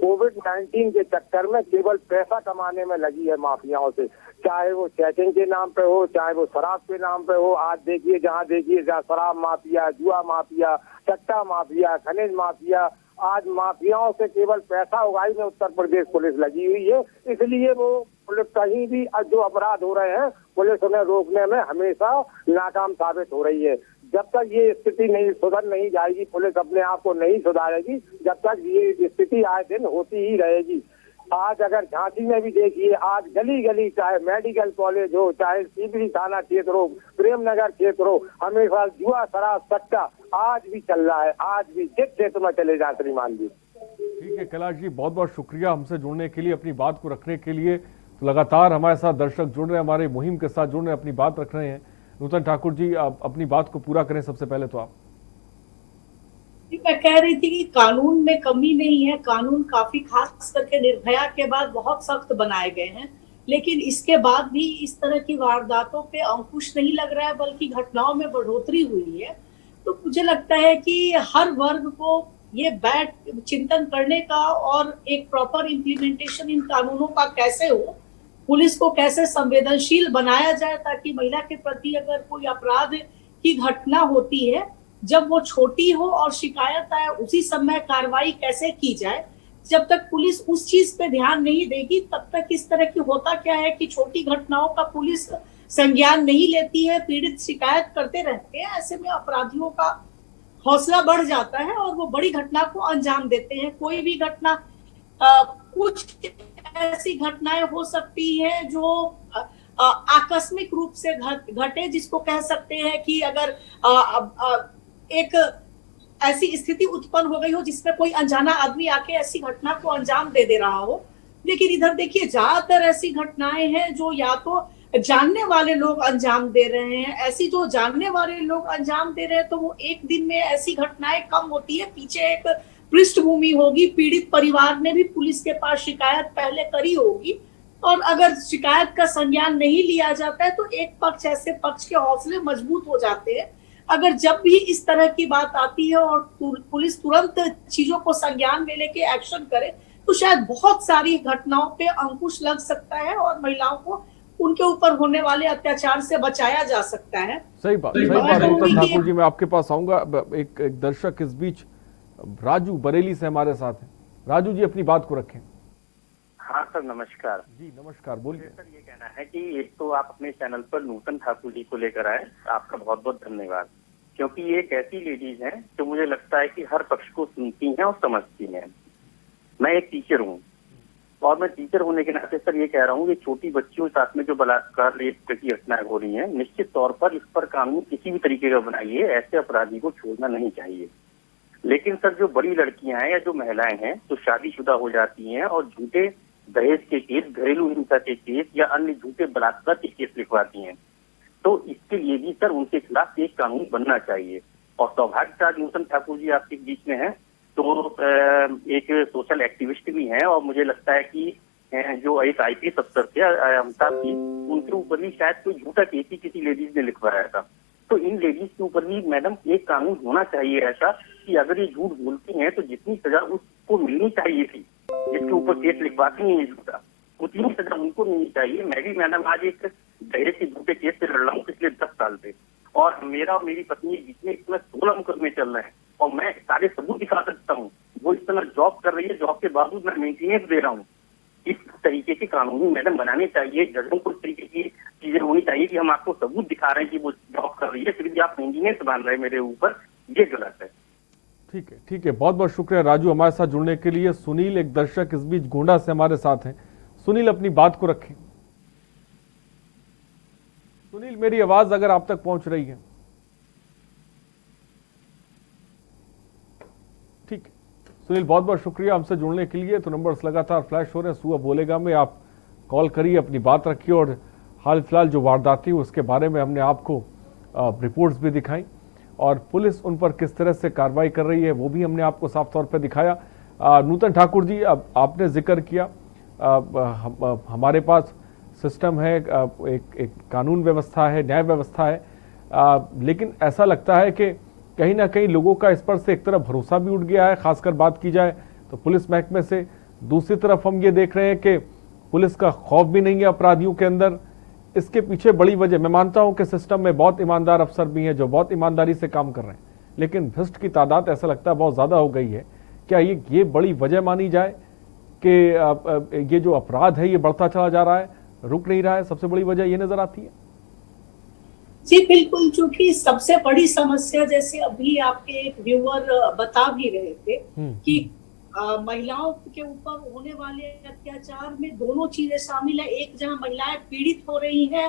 कोविड-19 के चक्कर में केवल पैसा कमाने में लगी है माफियाओं से, चाहे वो चेकिंग के नाम पे हो, चाहे वो शराब के नाम पे हो। आज देखिए जहाँ शराब माफिया, जुआ माफिया, सट्टा माफिया, खनिज माफिया, आज माफियाओं से केवल पैसा उगाई में उत्तर प्रदेश पुलिस लगी हुई है। इसलिए वो पुलिस कहीं भी जो अपराध हो रहे हैं, पुलिस उन्हें रोकने में हमेशा नाकाम साबित हो रही है। जब तक ये स्थिति नहीं सुधर नहीं जाएगी, पुलिस अपने आप को नहीं सुधारेगी, जब तक ये स्थिति आए दिन होती ही रहेगी। आज अगर झांसी में भी देखिए, आज गली गली चाहे मेडिकल कॉलेज हो, चाहे सीबी थाना क्षेत्र हो, प्रेमनगर क्षेत्र हो, हमेशा जुआ शराब सट्टा आज भी चल रहा है। आज भी जिस क्षेत्र में चले जाए श्रीमान जी। ठीक है कैलाश जी, बहुत बहुत शुक्रिया हमसे जुड़ने के लिए, अपनी बात को रखने के लिए। तो लगातार हमारे साथ दर्शक जुड़ रहे हैं, हमारे मुहिम के साथ जुड़ रहे हैं, अपनी बात रख रहे हैं। नूतन ठाकुर जी, आप अपनी बात को पूरा करें सबसे पहले तो आप। मैं कह रही थी कि कानून में कमी नहीं है, कानून काफी खास करके निर्भया के बाद बहुत सख्त बनाए गए हैं, लेकिन इसके बाद भी इस तरह की वारदातों पे अंकुश नहीं लग रहा है, बल्कि घटनाओं में बढ़ोतरी हुई है। तो मुझे लगता है कि हर वर्ग को ये बैठ चिंतन करने का और एक प्रॉपर इम्प्लीमेंटेशन इन कानूनों का कैसे हो, पुलिस को कैसे संवेदनशील बनाया जाए, ताकि महिला के प्रति अगर कोई अपराध की घटना होती है, जब वो छोटी हो और शिकायत आए उसी समय कार्रवाई कैसे की जाए। जब तक पुलिस उस चीज पे ध्यान नहीं देगी, तब तक इस तरह की होता क्या है कि छोटी घटनाओं का पुलिस संज्ञान नहीं लेती है, पीड़ित शिकायत करते रहते हैं। ऐसे में अपराधियों का हौसला बढ़ जाता है और वो बड़ी घटना को अंजाम देते हैं। कोई भी घटना, कुछ ऐसी घटनाएं हो सकती है जो आकस्मिक रूप से घटे, जिसको कह सकते हैं कि अगर एक ऐसी स्थिति उत्पन्न हो गई हो जिसमें कोई अनजाना आदमी आके ऐसी घटना को अंजाम दे रहा हो। लेकिन इधर देखिए, ज्यादातर ऐसी घटनाएं हैं जो या तो जानने वाले लोग अंजाम दे रहे हैं। ऐसी जो जानने वाले लोग अंजाम दे रहे हैं तो वो एक दिन में ऐसी घटनाएं कम होती है, पीछे एक पृष्ठभूमि होगी, पीड़ित परिवार ने भी पुलिस के पास शिकायत पहले करी होगी, और अगर शिकायत का संज्ञान नहीं लिया जाता है तो एक पक्ष ऐसे पक्ष के हौसले मजबूत हो जाते हैं। अगर जब भी इस तरह की बात आती है और पुलिस तुरंत चीजों को संज्ञान में लेके एक्शन करे, तो शायद बहुत सारी घटनाओं पे अंकुश लग सकता है और महिलाओं को उनके ऊपर होने वाले अत्याचार से बचाया जा सकता है। सही बात नूतन ठाकुर जी, मैं आपके पास आऊंगा। एक दर्शक इस बीच राजू बरेली से हमारे साथ हैं। राजू जी, अपनी बात को रखें। हाँ सर, नमस्कार जी। नमस्कार, बोलिए सर। ये कहना है कि एक तो आप अपने चैनल पर नूतन ठाकुर जी को लेकर आए, आपका बहुत बहुत धन्यवाद, क्योंकि ये एक ऐसी लेडीज हैं जो मुझे लगता है कि हर पक्ष को सुनती हैं और समझती हैं। मैं एक टीचर हूँ और मैं टीचर होने के नाते सर ये कह रहा हूँ कि छोटी बच्चियों के साथ में जो बलात्कार रेप की घटनाएं हो रही हैं, निश्चित तौर पर इस पर कानून किसी भी तरीके का बनाइए, ऐसे अपराधी को छोड़ना नहीं चाहिए। लेकिन सर जो बड़ी लड़कियां हैं या जो महिलाएं हैं जो शादीशुदा हो जाती हैं और झूठे दहेज के केस, घरेलू हिंसा के केस या अन्य झूठे बलात्कार के केस लिखवाती हैं, तो इसके लिए भी सर उनके खिलाफ एक कानून बनना चाहिए। और सौभाग्य से आज नूतन ठाकुर जी आपके बीच में हैं, तो एक सोशल एक्टिविस्ट भी हैं और मुझे लगता है कि जो एक IPS अफसर थे अमिताभ जी, उनके ऊपर भी शायद कोई झूठा केस ही किसी लेडीज ने लिखवाया था। तो इन लेडीज के ऊपर भी मैडम एक कानून होना चाहिए ऐसा कि अगर ये झूठ बोलती हैं तो जितनी सजा उसको मिलनी चाहिए थी, जिसके ऊपर केस लिखवाती हैं झूठा, उतनी सजा उनको मिलनी चाहिए। मैं भी मैडम आज एक दहेज के झूठे केस से लड़ रहा हूँ पिछले 10 साल से, और मेरा और मेरी पत्नी जितने इसमें 16 मुकदमे चल रहे हैं और मैं सारे सबूत दिखा सकता हूँ। वो इस समय जॉब कर रही है, जॉब के बावजूद मैं मेंटेनेंस दे रहा हूँ। इस तरीके के कानून मैडम बनाने चाहिए, जजों को इस तरीके की चीजें होनी चाहिए कि हम आपको सबूत दिखा रहे हैं कि वो जॉब कर रही है, फिर भी आप मेंटेनेंस बांध रहे हैं मेरे ऊपर, ये गलत है। ठीक है, बहुत बहुत शुक्रिया राजू हमारे साथ जुड़ने के लिए। सुनील, एक दर्शक इस बीच गोंडा से हमारे साथ हैं। सुनील, अपनी बात को रखें। सुनील, मेरी आवाज अगर आप तक पहुंच रही है। ठीक है सुनील, बहुत बहुत शुक्रिया हमसे जुड़ने के लिए। तो नंबर्स लगातार फ्लैश हो रहे हैं, सुबह बोलेगा में आप कॉल करिए, अपनी बात रखिए, और हाल फिलहाल जो वारदाती हुई उसके बारे में हमने आपको रिपोर्ट्स भी दिखाई और पुलिस उन पर किस तरह से कार्रवाई कर रही है वो भी हमने आपको साफ तौर पर दिखाया। नूतन ठाकुर जी, अब आपने जिक्र किया हमारे पास सिस्टम है, एक कानून व्यवस्था है, न्याय व्यवस्था है, लेकिन ऐसा लगता है कि कहीं ना कहीं लोगों का इस पर से एक तरफ भरोसा भी उठ गया है, खासकर बात की जाए तो पुलिस महकमे से। दूसरी तरफ हम ये देख रहे हैं कि पुलिस का खौफ भी नहीं है अपराधियों के अंदर। इसके पीछे बड़ी वजह, मैं मानता हूं कि सिस्टम में बहुत ईमानदार अफसर भी हैं जो बहुत ईमानदारी से काम कर रहे हैं, लेकिन भ्रष्ट की तादाद ऐसा लगता है बहुत ज़्यादा हो गई है। क्या ये बड़ी वजह मानी जाए कि ये जो अपराध है ये बढ़ता चला जा रहा है, रुक नहीं रहा है? सबसे बड़ी वजह ये नजर आती है। जी बिल्कुल, चूंकि सबसे बड़ी समस्या जैसे अभी आपके एक व्यूअर बता भी रहे थे कि महिलाओं के ऊपर होने वाले अत्याचार में दोनों चीजें शामिल है। एक, जहां महिलाएं पीड़ित हो रही हैं,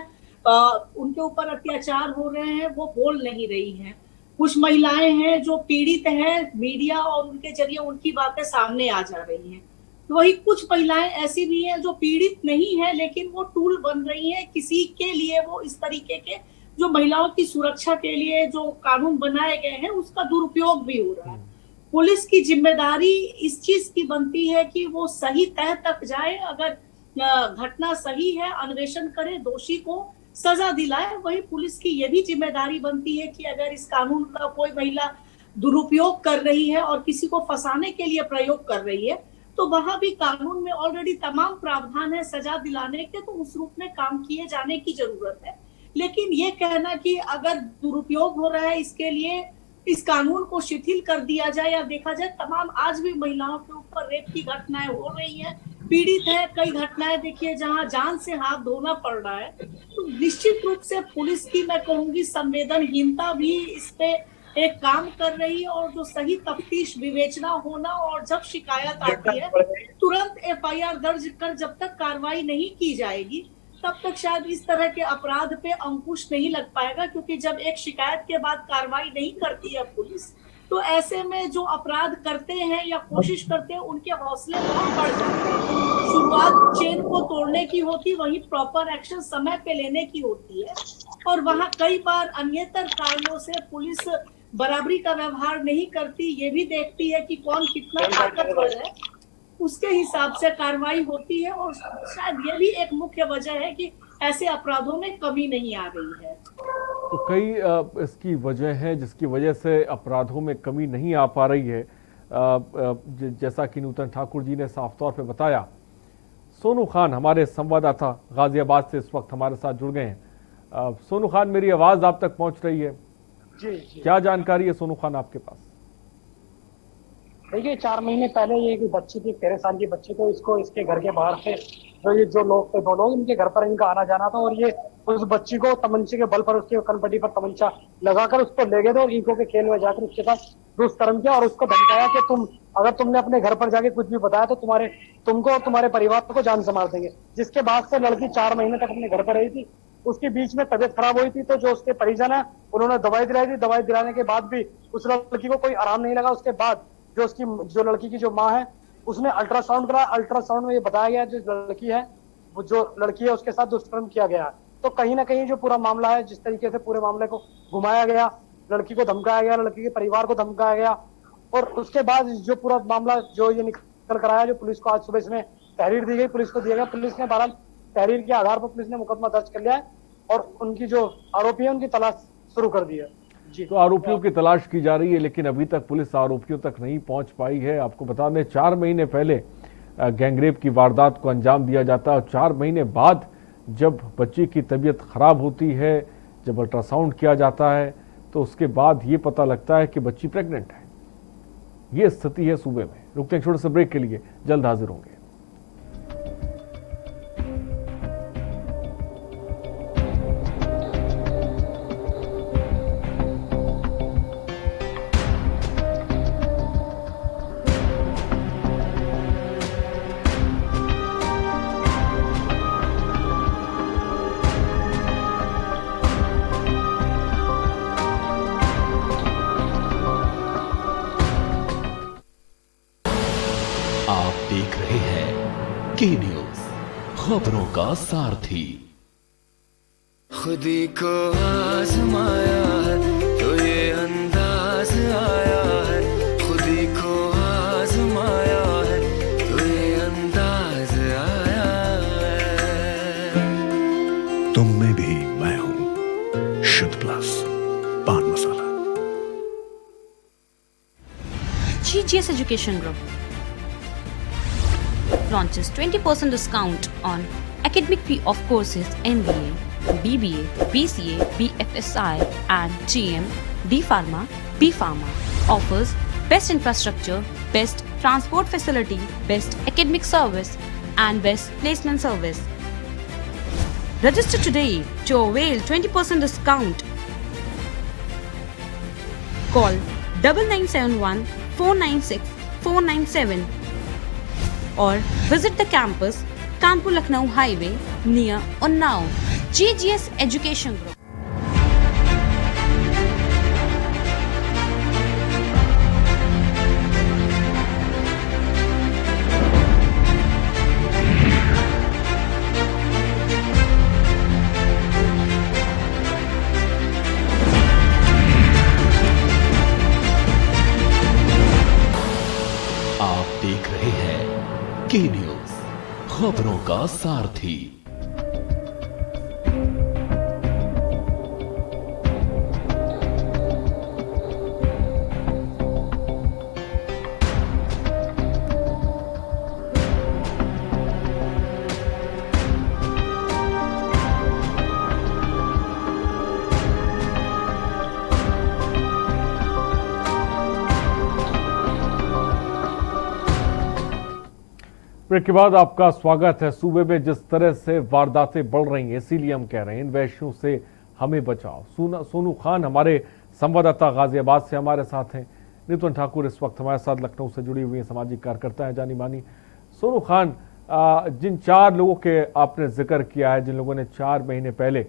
उनके ऊपर अत्याचार हो रहे हैं, वो बोल नहीं रही हैं। कुछ महिलाएं हैं जो पीड़ित हैं, मीडिया और उनके जरिए उनकी बातें सामने आ जा रही हैं। तो वही कुछ महिलाएं ऐसी भी हैं जो पीड़ित नहीं है, लेकिन वो टूल बन रही हैं किसी के लिए। वो इस तरीके के जो महिलाओं की सुरक्षा के लिए जो कानून बनाए गए हैं उसका दुरुपयोग भी हो रहा है। पुलिस की जिम्मेदारी इस चीज की बनती है कि वो सही तह तक जाए। अगर घटना सही है, अन्वेषण करे, दोषी को सजा दिलाए। वही पुलिस की ये भी जिम्मेदारी बनती है कि अगर इस कानून का कोई महिला दुरुपयोग कर रही है और किसी को फंसाने के लिए प्रयोग कर रही है, तो वहां भी कानून में ऑलरेडी तमाम प्रावधान है सजा दिलाने के, तो उस रूप में काम किए जाने की जरूरत है। लेकिन ये कहना कि अगर दुरुपयोग हो रहा है इसके लिए इस कानून को शिथिल कर दिया जाए या देखा जाए, तमाम आज भी महिलाओं के ऊपर रेप की घटनाएं हो रही हैं, पीड़ित है। कई घटनाएं देखिए जहां जान से हाथ धोना पड़ रहा है। तो निश्चित रूप से पुलिस की मैं कहूंगी संवेदनहीनता भी इस पे एक काम कर रही है, और जो सही तफ्तीश विवेचना होना, और जब शिकायत आती है तुरंत FIR दर्ज कर जब तक कार्रवाई नहीं की जाएगी तब तक शायद इस तरह के अपराध पे अंकुश नहीं लग पाएगा। क्योंकि जब एक शिकायत के बाद कार्रवाई नहीं करती है पुलिस, तो ऐसे में जो अपराध करते हैं या कोशिश करते हैं उनके हौसले बहुत बढ़ जाते हैं। शुरुआत चेन को तोड़ने की होती, वही प्रॉपर एक्शन समय पे लेने की होती है। और वहाँ कई बार अन्यतर कारणों से पुलिस बराबरी का व्यवहार नहीं करती। ये भी देखती है कि कौन कितना ताकतवर है, उसके हिसाब से कार्रवाई होती है। और शायद ये भी एक मुख्य वजह है कि ऐसे अपराधों में कमी नहीं आ रही है। तो कई इसकी वजह है जिसकी वजह से अपराधों में कमी नहीं आ पा रही है। जैसा कि नूतन ठाकुर जी ने साफ तौर पे बताया। सोनू खान हमारे संवाददाता गाजियाबाद से इस वक्त हमारे साथ जुड़ गए हैं। सोनू खान, मेरी आवाज आप तक पहुंच रही है? जी। क्या जानकारी है सोनू खान आपके पास? देखिए, 4 महीने पहले ये एक बच्ची थी, 13 साल की बच्ची को, इसको इसके घर के बाहर से जो लोग थे, 2 लोग, इनके घर पर इनका आना जाना था। और ये उस बच्ची को तमंचे के बल पर उसके कनपट्टी पर तमंचा लगाकर उसको ले गए थे और ईंटों के खेल में जाकर उसके साथ दुष्कर्म किया और उसको धमकाया कि अगर तुमने अपने घर पर जाके कुछ भी बताया तो तुमको और तुम्हारे परिवार को जान से मार देंगे। जिसके बाद से लड़की 4 महीने तक अपने घर पर रही थी। उसके बीच में तबियत खराब हुई थी, तो जो उसके परिजन है उन्होंने दवाई दिलाई थी। दवाई दिलाने के बाद भी उस लड़की को कोई आराम नहीं लगा। उसके बाद जो लड़की की जो माँ है उसने अल्ट्रासाउंड कराया। अल्ट्रासाउंड में ये बताया गया जो लड़की है उसके साथ दुष्कर्म किया गया। तो कहीं ना कहीं जो पूरा मामला है, जिस तरीके से पूरे मामले को घुमाया गया, लड़की को धमकाया गया, लड़की के परिवार को धमकाया गया, और उसके बाद जो पूरा मामला जो ये निकल कर आया, जो पुलिस को आज सुबह इसमें तहरीर दी गई, पुलिस को दिया गया। पुलिस ने 12 तहरीर के आधार पर पुलिस ने मुकदमा दर्ज कर लिया है और उनकी जो आरोपी है उनकी तलाश शुरू कर दी है। जी। तो आरोपियों की तलाश की जा रही है, लेकिन अभी तक पुलिस आरोपियों तक नहीं पहुंच पाई है। आपको बता दें 4 महीने पहले गैंगरेप की वारदात को अंजाम दिया जाता है और 4 महीने बाद जब बच्ची की तबीयत खराब होती है, जब अल्ट्रासाउंड किया जाता है, तो उसके बाद ये पता लगता है कि बच्ची प्रेग्नेंट है। ये स्थिति है सूबे में। रुकते हैं छोटे से ब्रेक के लिए, जल्द हाजिर होंगे। देख रहे हैं के न्यूज, खबरों का सारथी। खुदी को आजमाया है तो ये अंदाज आया है, खुदी को आजमाया है तो ये अंदाज आया है। तुम में भी मैं हूं, शुद्ध प्लस पान मसाला। GGS Education Group launches 20% discount on academic fee of courses MBA, BBA, BCA, BFSI and GM, D Pharma, B Pharma. Offers best infrastructure, best transport facility, best academic service and best placement service. Register today to avail 20% discount. Call 9971 496 497 or visit the campus Kanpur Lucknow Highway near Unnao. GGS Education Group. आप देख रहे हैं के news, खबरों का सारथी। Break के बाद आपका स्वागत है। सूबे में जिस तरह से वारदातें बढ़ रही हैं, इसीलिए हम कह रहे हैं इन वैश्यों से हमें बचाओ। सोनू खान हमारे संवाददाता गाजियाबाद से हमारे साथ हैं। नितिन ठाकुर इस वक्त हमारे साथ लखनऊ से जुड़ी हुई हैं, सामाजिक कार्यकर्ता हैं जानी मानी। सोनू खान, जिन 4 लोगों के आपने जिक्र किया है, जिन लोगों ने 4 महीने पहले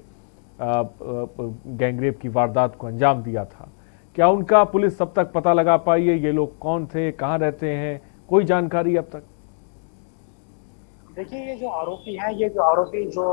गैंगरेप की वारदात को अंजाम दिया था, क्या उनका पुलिस अब तक पता लगा पाई है? ये लोग कौन थे, कहाँ रहते हैं, कोई जानकारी अब तक? देखिए, ये जो आरोपी जो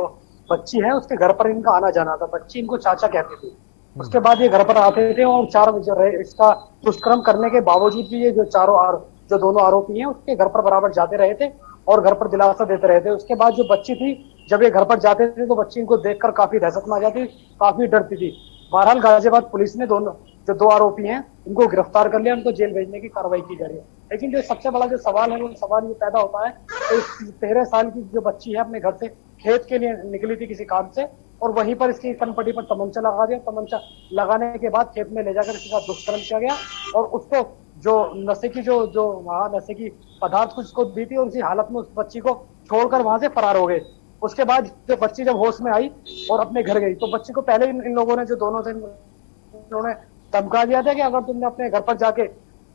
बच्ची है, उसके घर पर इनका आना जाना था। बच्ची इनको चाचा कहती थी। उसके बाद ये घर पर आते थे और 4 बजे इसका दुष्कर्म करने के बावजूद भी ये जो दोनों आरोपी हैं उसके घर पर बराबर जाते रहे थे और घर पर दिलासा देते रहे थे। उसके बाद जो बच्ची थी, जब ये घर पर जाते थे तो बच्ची इनको देखकर काफी दहशत में आ जाती, काफी डरती थी। बहरहाल गाजियाबाद पुलिस ने जो 2 आरोपी हैं इनको गिरफ्तार कर लिया, उनको जेल भेजने की कार्रवाई की जा रही है। लेकिन जो सबसे बड़ा जो सवाल है, वो सवाल ये पैदा होता है, तो 13 साल की जो बच्ची है अपने घर से खेत के लिए निकली थी किसी काम से, और वहीं पर इसकी कनपट्टी पर तमंचा लगा दिया। तमंचा लगाने के बाद खेत में ले जाकर इसके साथ दुष्कर्म किया गया और उसको जो नशे की पदार्थ कुछ को दी थी और उसी हालत में उस बच्ची को छोड़कर वहां से फरार हो गए। उसके बाद जो बच्ची जब होश में आई और अपने घर गई, तो बच्ची को पहले इन लोगों ने, जो दोनों थे, उन्होंने धमका दिया था कि अगर तुमने अपने घर पर जाके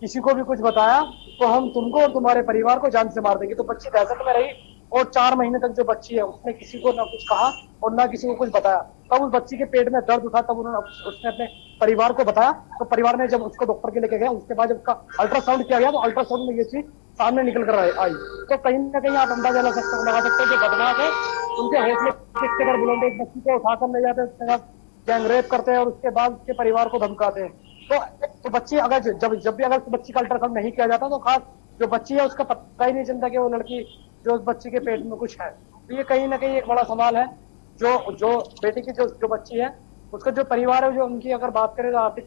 किसी को भी कुछ बताया तो हम तुमको और तुम्हारे परिवार को जान से मार देंगे। तो बच्ची दहशत में रही और 4 महीने तक जो बच्ची है उसने किसी को ना कुछ कहा और ना किसी को कुछ बताया। तब उस बच्ची के पेट में दर्द उठा, तब उसने अपने परिवार को बताया। तो परिवार ने जब उसको डॉक्टर के लेके गया, उसके बाद जब उसका अल्ट्रासाउंड किया गया तो अल्ट्रासाउंड में ये चीज सामने निकल कर आई। तो कहीं ना कहीं आप अंदाजा लगा सकते हैं जो बदमाश है उनके हौसले किसके पर बुलंद। एक बच्ची को उठाकर ले जाते हैं, उसके बाद गैंग रेप करते हैं और उसके बाद उसके परिवार को धमकाते हैं। तो बच्ची अगर जब भी अगर बच्ची का अल्ट्रासाउंड नहीं किया जाता तो खास जो बच्ची है उसका पता ही नहीं चलता कि वो लड़की जो उस बच्ची के पेट में कुछ है। तो ये कहीं ना कहीं एक बड़ा सवाल है। जो बेटी की जो बच्ची है उसका जो परिवार है, जो उनकी अगर बात करें तो आर्थिक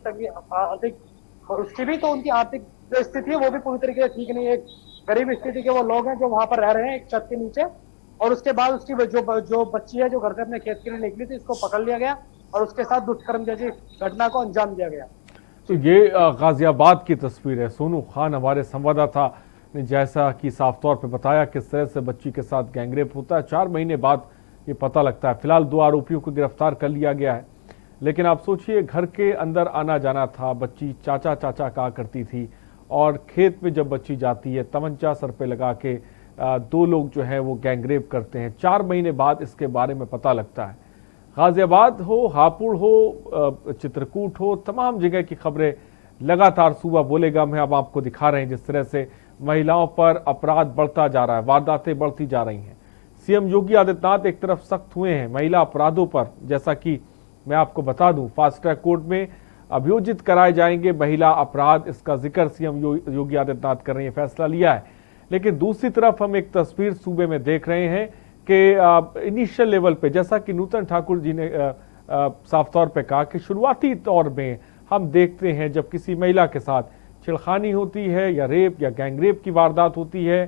उसकी भी, तो उनकी आर्थिक जो स्थिति है वो भी पूरी तरीके से ठीक नहीं है। एक गरीब स्थिति के वो लोग हैं जो वहां पर रह रहे हैं एक छत के नीचे। और उसके बाद उसकी जो बच्ची है जो घर से अपने खेत के लिए निकली थी, उसको पकड़ लिया गया और उसके साथ दुष्कर्म जैसी घटना को अंजाम दिया गया। तो ये गाजियाबाद की तस्वीर है। सोनू खान हमारे संवाददाता ने जैसा कि साफ तौर पे बताया किस तरह से बच्ची के साथ गैंगरेप होता है। 4 महीने बाद ये पता लगता है। फिलहाल 2 आरोपियों को गिरफ्तार कर लिया गया है। लेकिन आप सोचिए, घर के अंदर आना जाना था, बच्ची चाचा कहा करती थी और खेत में जब बच्ची जाती है तमंचा सर पे लगा के 2 लोग जो है वो गैंगरेप करते हैं। 4 महीने बाद इसके बारे में पता लगता है। गाजियाबाद हो, हापुड़ हो, चित्रकूट हो, तमाम जगह की खबरें लगातार सूबा बोलेगा में अब आपको दिखा रहे हैं जिस तरह से महिलाओं पर अपराध बढ़ता जा रहा है, वारदातें बढ़ती जा रही हैं। सीएम योगी आदित्यनाथ एक तरफ सख्त हुए हैं महिला अपराधों पर, जैसा कि मैं आपको बता दूं फास्ट ट्रैक कोर्ट में अभियोजित कराए जाएंगे महिला अपराध, इसका जिक्र सीएम योगी आदित्यनाथ कर रहे हैं, फैसला लिया है। लेकिन दूसरी तरफ हम एक तस्वीर सूबे में देख रहे हैं कि इनिशियल लेवल पे, जैसा कि नितिन ठाकुर जी ने साफ तौर पे कहा कि शुरुआती तौर में हम देखते हैं जब किसी महिला के साथ छिड़खानी होती है या रेप या गैंगरेप की वारदात होती है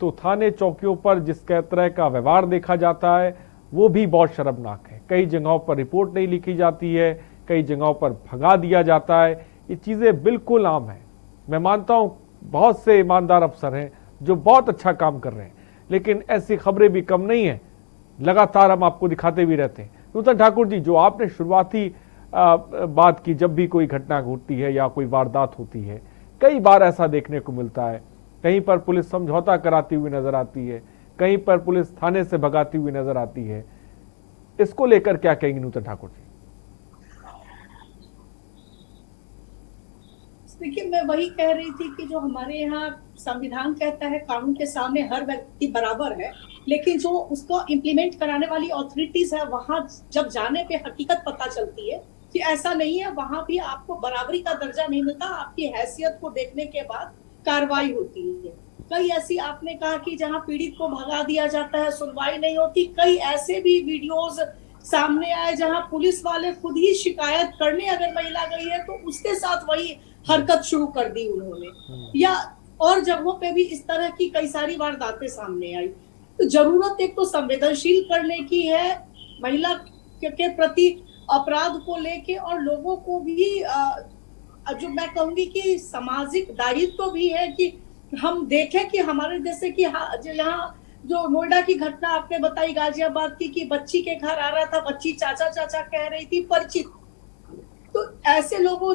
तो थाने चौकियों पर जिस तरह का व्यवहार देखा जाता है वो भी बहुत शर्मनाक है। कई जगहों पर रिपोर्ट नहीं लिखी जाती है, कई जगहों पर भगा दिया जाता है। ये चीज़ें बिल्कुल आम हैं। मैं मानता हूँ बहुत से ईमानदार अफसर हैं जो बहुत अच्छा काम कर रहे हैं, लेकिन ऐसी खबरें भी कम नहीं हैं लगातार हम आपको दिखाते भी रहते हैं। नूतन ठाकुर जी, जो आपने शुरुआती बात की, जब भी कोई घटना घटती है या कोई वारदात होती है, कई बार ऐसा देखने को मिलता है, कहीं पर पुलिस समझौता कराती हुई नजर आती है, कहीं पर पुलिस थाने से भगाती हुई नजर आती है। इसको लेकर क्या कहेंगे नूतन ठाकुर जी? देखिए, मैं वही कह रही थी कि जो हमारे यहाँ संविधान कहता है कानून के सामने हर व्यक्ति बराबर है, लेकिन जो उसको इम्प्लीमेंट कराने वाली अथॉरिटीज है, वहां जब जाने पे हकीकत पता चलती है कि ऐसा नहीं है। वहां भी आपको बराबरी का दर्जा नहीं मिलता, आपकी हैसियत को देखने के बाद कार्रवाई होती है। कई ऐसी आपने कहा कि जहां पीड़ित को भगा दिया जाता है, सुनवाई नहीं होती। कई ऐसे भी वीडियोस सामने आए जहां पुलिस वाले खुद ही शिकायत करने अगर महिला गई है तो उसके साथ वही हरकत शुरू कर दी उन्होंने, या और जगहों पे भी इस तरह की कई सारी वारदातें सामने आई। तो जरूरत एक तो संवेदनशील करने की है महिला के प्रति अपराध को लेके, और लोगों को भी जो मैं कहूंगी कि सामाजिक दायित्व भी है कि हम देखें कि हमारे जैसे कि यहाँ जो नोएडा की घटना आपने बताई गाजियाबाद की, कि बच्ची के घर आ रहा था, बच्ची चाचा चाचा कह रही थी, परिचित। तो ऐसे लोगों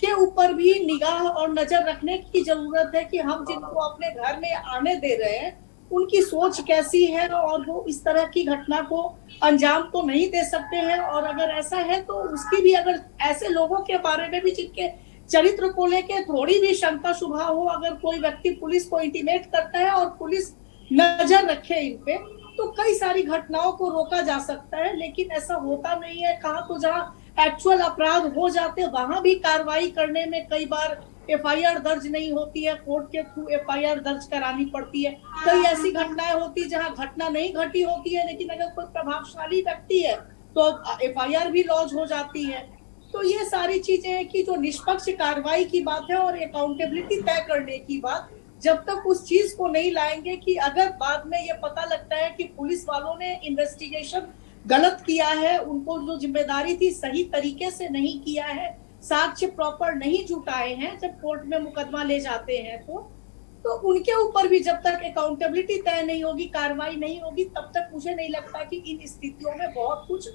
के ऊपर भी निगाह और नजर रखने की जरूरत है कि हम जिनको अपने घर में आने दे रहे हैं उनकी सोच कैसी है, और वो इस तरह की घटना को अंजाम तो नहीं दे सकते हैं। और अगर ऐसा है तो उसकी भी, अगर ऐसे लोगों के बारे में भी जिनके चरित्र को लेके थोड़ी भी शंका शुभा हो, अगर कोई व्यक्ति पुलिस को इंटीमेट करता है और पुलिस नजर रखे इन पे, तो कई सारी घटनाओं को रोका जा सकता है। लेकिन ऐसा होता नहीं है। कहाँ तो जहाँ एक्चुअल अपराध हो जाते वहां भी कार्रवाई करने में कई बार एफआईआर दर्ज नहीं होती है, कोर्ट के थ्रू एफआईआर दर्ज करानी पड़ती है। कई ऐसी घटनाएं होती है जहां घटना नहीं घटी होती है, लेकिन अगर कोई प्रभावशाली व्यक्ति है तो एफआईआर भी लॉन्च हो जाती है। तो ये सारी चीजें हैं कि जो निष्पक्ष कार्रवाई की बात है और अकाउंटेबिलिटी तय करने की बात, जब तक उस चीज को नहीं लाएंगे कि अगर बाद में ये पता लगता है कि पुलिस वालों ने इन्वेस्टिगेशन गलत किया है, उनको जो जिम्मेदारी थी सही तरीके से नहीं किया है, साक्ष्य प्रॉपर नहीं जुटाए हैं, जब कोर्ट में मुकदमा ले जाते हैं तो उनके ऊपर भी जब तक अकाउंटेबिलिटी तय नहीं होगी, कार्रवाई नहीं होगी, तब तक मुझे नहीं लगता कि इन स्थितियों में बहुत कुछ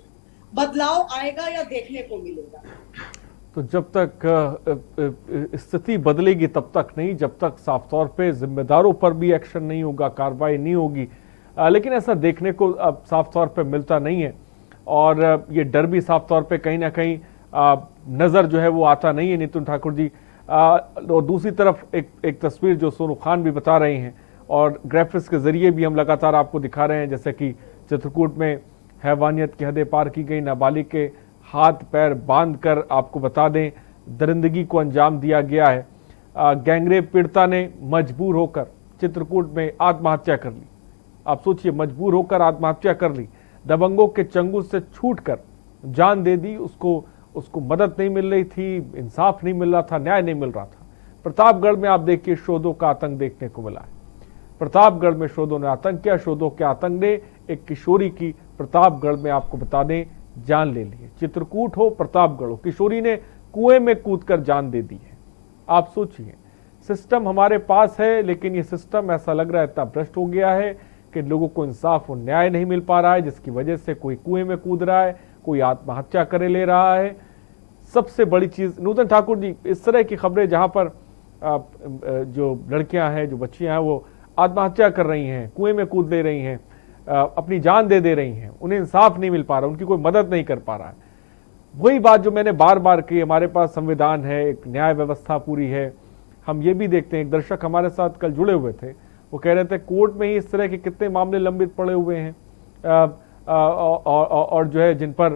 बदलाव आएगा या देखने को मिलेगा। तो जब तक स्थिति बदलेगी तब तक नहीं, जब तक साफ तौर पे जिम्मेदारों पर भी एक्शन नहीं होगा, कार्रवाई नहीं होगी। लेकिन ऐसा देखने को अब साफ तौर पे मिलता नहीं है, और ये डर भी साफ तौर पे कहीं ना कहीं नज़र जो है वो आता नहीं है नितिन ठाकुर जी। और दूसरी तरफ एक तस्वीर जो सोनू खान भी बता रहे हैं, और ग्राफिक्स के जरिए भी हम लगातार आपको दिखा रहे हैं, जैसे कि चित्रकूट में हैवानियत की हदें पार की गई, नाबालिग के हाथ पैर बांधकर आपको बता दें दरिंदगी को अंजाम दिया गया है। गैंगरेप पीड़िता ने मजबूर होकर चित्रकूट में आत्महत्या कर ली। आप सोचिए, मजबूर होकर आत्महत्या कर ली, दबंगों के चंगुल से छूटकर जान दे दी। उसको मदद नहीं मिल रही थी, इंसाफ नहीं मिल रहा था, न्याय नहीं मिल रहा था। प्रतापगढ़ में आप देखिए शोधों का आतंक देखने को मिला है। प्रतापगढ़ में शोधों ने आतंक किया, शोधों के आतंक ने एक किशोरी की प्रतापगढ़ में आपको बता दें जान ले ली है। चित्रकूट हो, प्रतापगढ़ हो, किशोरी ने कुएं में कूदकर जान दे दी है। आप सोचिए, सिस्टम हमारे पास है, लेकिन ये सिस्टम ऐसा लग रहा है इतना भ्रष्ट हो गया है कि लोगों को इंसाफ और न्याय नहीं मिल पा रहा है, जिसकी वजह से कोई कुएं में कूद रहा है, कोई आत्महत्या करे ले रहा है। सबसे बड़ी चीज नूतन ठाकुर जी, इस तरह की खबरें जहां पर जो लड़कियां हैं, जो बच्चियां हैं, वो आत्महत्या कर रही हैं, कुएं में कूद ले रही हैं, अपनी जान दे रही हैं, उन्हें इंसाफ नहीं मिल पा रहा, उनकी कोई मदद नहीं कर पा रहा है। वही बात जो मैंने बार बार की, हमारे पास संविधान है, एक न्याय व्यवस्था पूरी है। हम ये भी देखते हैं, एक दर्शक हमारे साथ कल जुड़े हुए थे, वो कह रहे थे कोर्ट में ही इस तरह के कितने मामले लंबित पड़े हुए हैं, और जो है जिन पर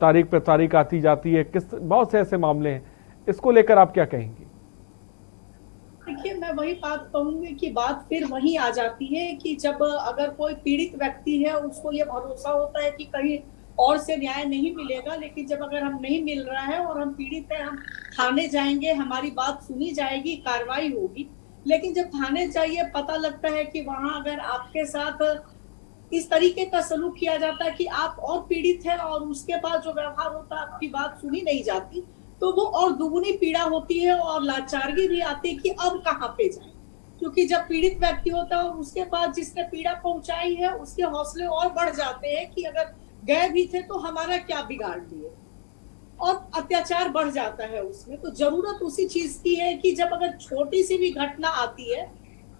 तारीख पे तारीख आती जाती है, बहुत से ऐसे मामले हैं। इसको लेकर आप क्या कहेंगे? देखिए, मैं वही बात कहूंगी कि बात फिर वही आ जाती है कि जब अगर कोई पीड़ित व्यक्ति है, उसको ये भरोसा होता है कि कहीं और से न्याय नहीं मिलेगा, लेकिन जब अगर हम नहीं मिल रहा है और हम पीड़ित हैं, हम थाने जाएंगे, हमारी बात सुनी जाएगी, कार्रवाई होगी। लेकिन जब थाने जाइए, पता लगता है कि वहां अगर आपके साथ इस तरीके का सलूक किया जाता है कि आप और पीड़ित हैं और उसके बाद जो व्यवहार होता है, आपकी बात सुनी नहीं जाती, तो वो और दुगुनी पीड़ा होती है और लाचारगी भी आती है कि अब कहाँ पे जाए। क्योंकि जब पीड़ित व्यक्ति होता है और उसके बाद जिसने पीड़ा पहुंचाई है उसके हौसले और बढ़ जाते हैं कि अगर गए भी थे तो हमारा क्या बिगाड़ लिए, और अत्याचार बढ़ जाता है उसमें। तो जरूरत उसी चीज की है कि जब अगर छोटी सी भी घटना आती है,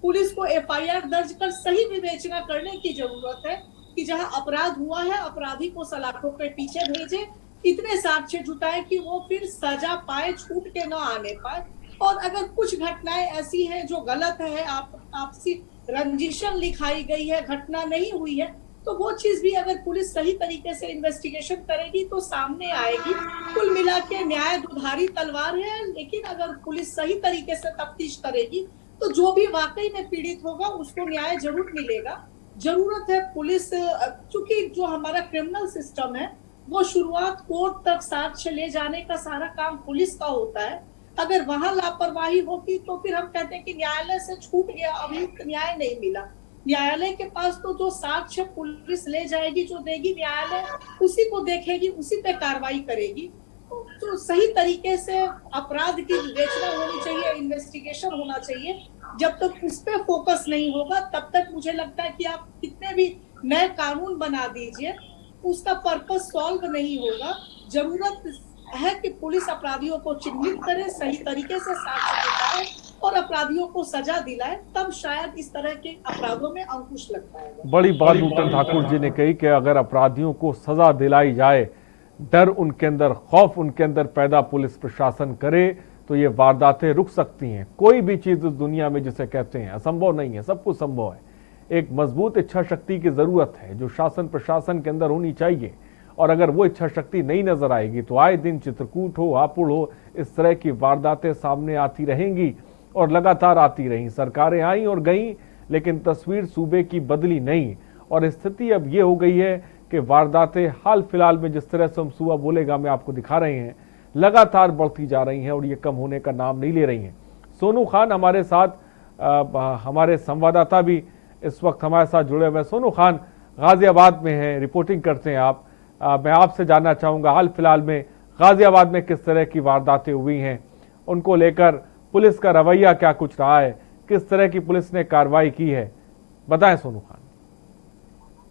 पुलिस को एफआईआर दर्ज कर सही विवेचना करने की जरूरत है कि जहां अपराध हुआ है अपराधी को सलाखों के पीछे भेजे, इतने साक्ष्य जुटाए कि वो फिर सजा पाए, छूट के न आने पाए। और अगर कुछ घटनाएं ऐसी हैं जो गलत है, आपसी रंजिशन लिखाई गई है, घटना नहीं हुई है, तो वो चीज भी अगर पुलिस सही तरीके से इन्वेस्टिगेशन करेगी तो सामने आएगी। कुल मिला के न्याय दुधारी तलवार है, लेकिन अगर पुलिस सही तरीके से तफ्तीश करेगी तो जो भी वाकई में पीड़ित होगा उसको न्याय जरूर मिलेगा। जरूरत है पुलिस, चूंकि जो हमारा क्रिमिनल सिस्टम है वो शुरुआत कोर्ट तक साक्ष्य ले जाने का सारा काम पुलिस का होता है। अगर वहां लापरवाही होगी तो फिर हम कहते हैं कि न्यायालय से छूट गया, अभी न्याय नहीं मिला। न्यायालय के पास तो जो साक्ष्य पुलिस ले जाएगी, जो देगी, न्यायालय उसी को देखेगी, उसी पे कार्रवाई करेगी। तो सही तरीके से अपराध की विवेचना होनी चाहिए, इन्वेस्टिगेशन होना चाहिए। जब तक उस पे फोकस नहीं होगा तब तक मुझे लगता है कि आप कितने भी नए कानून बना दीजिए, उसका पर्पस सॉल्व नहीं होगा। जरूरत है कि पुलिस अपराधियों को चिन्हित करे, सही तरीके से साक्ष्य जुटाए और अपराधियों को सजा दिलाए, तब शायद इस तरह के अपराधों में अंकुश लग पाएगा। बड़ी बात नूतन ठाकुर जी ने कही कि अगर अपराधियों को सजा दिलाई जाए, डर उनके अंदर, खौफ उनके अंदर पैदा पुलिस प्रशासन करे तो ये वारदातें रुक सकती हैं। कोई भी चीज इस दुनिया में जिसे कहते हैं असंभव नहीं है, सब कुछ संभव है। एक मजबूत इच्छा शक्ति की जरूरत है जो शासन प्रशासन के अंदर होनी चाहिए, और अगर वो इच्छा शक्ति नहीं नजर आएगी तो आए दिन चित्रकूट हो, हापुड़ हो, इस तरह की वारदातें सामने आती रहेंगी और लगातार आती रहीं। सरकारें आई और गईं, लेकिन तस्वीर सूबे की बदली नहीं। और स्थिति अब ये हो गई है कि वारदातें हाल फिलहाल में जिस तरह से हम सुबह बोलेगा में आपको दिखा रहे हैं, लगातार बढ़ती जा रही हैं और ये कम होने का नाम नहीं ले रही हैं। सोनू खान हमारे साथ, हमारे संवाददाता भी इस वक्त हमारे साथ जुड़े हुए हैं। सोनू खान गाजियाबाद में हैं, रिपोर्टिंग करते हैं आप। मैं आपसे जानना चाहूँगा हाल फिलहाल में गाजियाबाद में किस तरह की वारदातें हुई हैं, उनको लेकर पुलिस का रवैया क्या कुछ रहा है, किस तरह की पुलिस ने कार्रवाई की है, बताएं सोनू खान।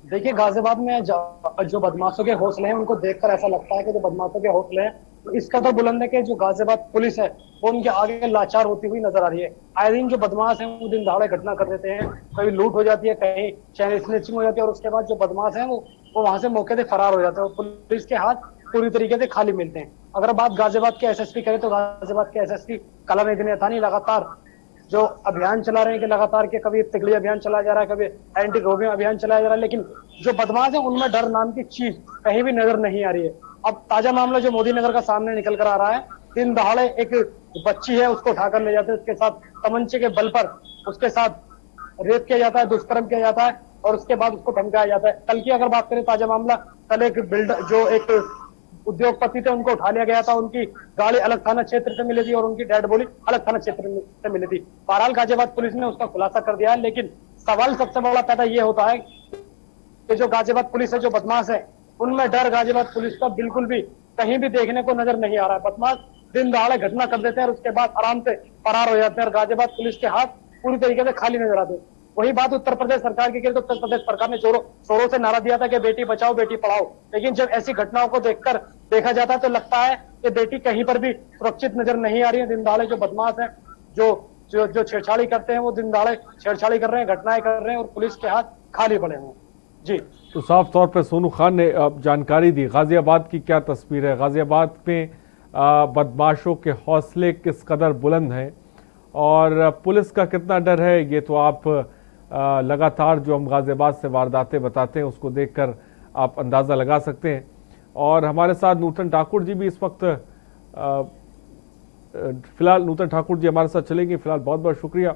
देखिए, गाजियाबाद में जो बदमाशों के हौसले हैं उनको देखकर ऐसा लगता है कि जो बदमाशों के हौसले हैं इस कदर बुलंद है कि जो गाजियाबाद पुलिस है वो उनके आगे लाचार होती हुई नजर आ रही है। आए दिन जो बदमाश हैं वो दिन दहाड़े घटना कर देते हैं, कभी लूट हो जाती है, कहीं चैन स्नैचिंग हो जाती है, और उसके बाद जो बदमाश हैं वो वहां से मौके से फरार हो जाते हैं। पुलिस के हाथ पूरी तरीके से खाली मिलते हैं। अगर बात गाजियाबाद के एसएसपी करें तो गाजियाबाद के एसएसपी कलाम अथानी लगातार जो अभियान चला रहे हैं कि लगातार के कभी तिगड़ी अभियान चलाया जा रहा है, कभी एंटी रोमियो अभियान चलाया जा रहा है, लेकिन जो बदमाश है उनमें डर नाम की चीज कहीं भी नजर नहीं आ रही है। अब ताजा मामला जो मोदी नगर का सामने निकल कर आ रहा है, दिन दहाड़े एक बच्ची है उसको उठाकर ले जाते हैं, उसके साथ तमंचे के बल पर उसके साथ रेप किया जाता है, दुष्कर्म किया जाता है और उसके बाद उसको धमकाया जाता है। कल की अगर बात करें ताजा मामला, कल एक बिल्डर जो एक उद्योगपति थे उनको उठा लिया गया था, उनकी गाड़ी अलग थाना क्षेत्र से मिली थी और उनकी डेड बॉडी अलग थाना क्षेत्र से मिली थी। बहरहाल गाजियाबाद पुलिस ने उसका खुलासा कर दिया है, लेकिन सवाल सबसे बड़ा पैदा ये होता है कि जो गाजियाबाद पुलिस है, जो बदमाश है, उनमें डर गाजियाबाद पुलिस का बिल्कुल भी कहीं भी देखने को नजर नहीं आ रहा है। बदमाश दिन दहाड़े घटना कर देते हैं और उसके बाद आराम से फरार हो जाते हैं और गाजियाबाद पुलिस के हाथ पूरी तरीके से खाली नजर आते हैं। वही बात उत्तर प्रदेश सरकार की करें तो उत्तर प्रदेश सरकार ने जोरों से नारा दिया था कि बेटी बचाओ बेटी पढ़ाओ, लेकिन जब ऐसी घटनाओं को देखा जाता है तो लगता है कि बेटी कहीं पर भी सुरक्षित नजर नहीं आ रही है। दिन दहाड़े जो बदमाश है, जो छेड़छाड़ी करते हैं, वो दिन दहाड़े छेड़छाड़ी कर रहे हैं, घटनाएं कर रहे हैं और पुलिस के हाथ खाली पड़े हैं। जी, तो साफ तौर पर सोनू खान ने जानकारी दी। गाजियाबाद की क्या तस्वीर है, गाजियाबाद में बदमाशों के हौसले किस कदर बुलंद हैं और पुलिस का कितना डर है, ये तो आप लगातार जो हम गाजियाबाद से वारदातें बताते हैं उसको देखकर आप अंदाज़ा लगा सकते हैं। और हमारे साथ नूतन ठाकुर जी भी इस वक्त फिलहाल नूतन ठाकुर जी हमारे साथ चलेंगे। फिलहाल बहुत बहुत शुक्रिया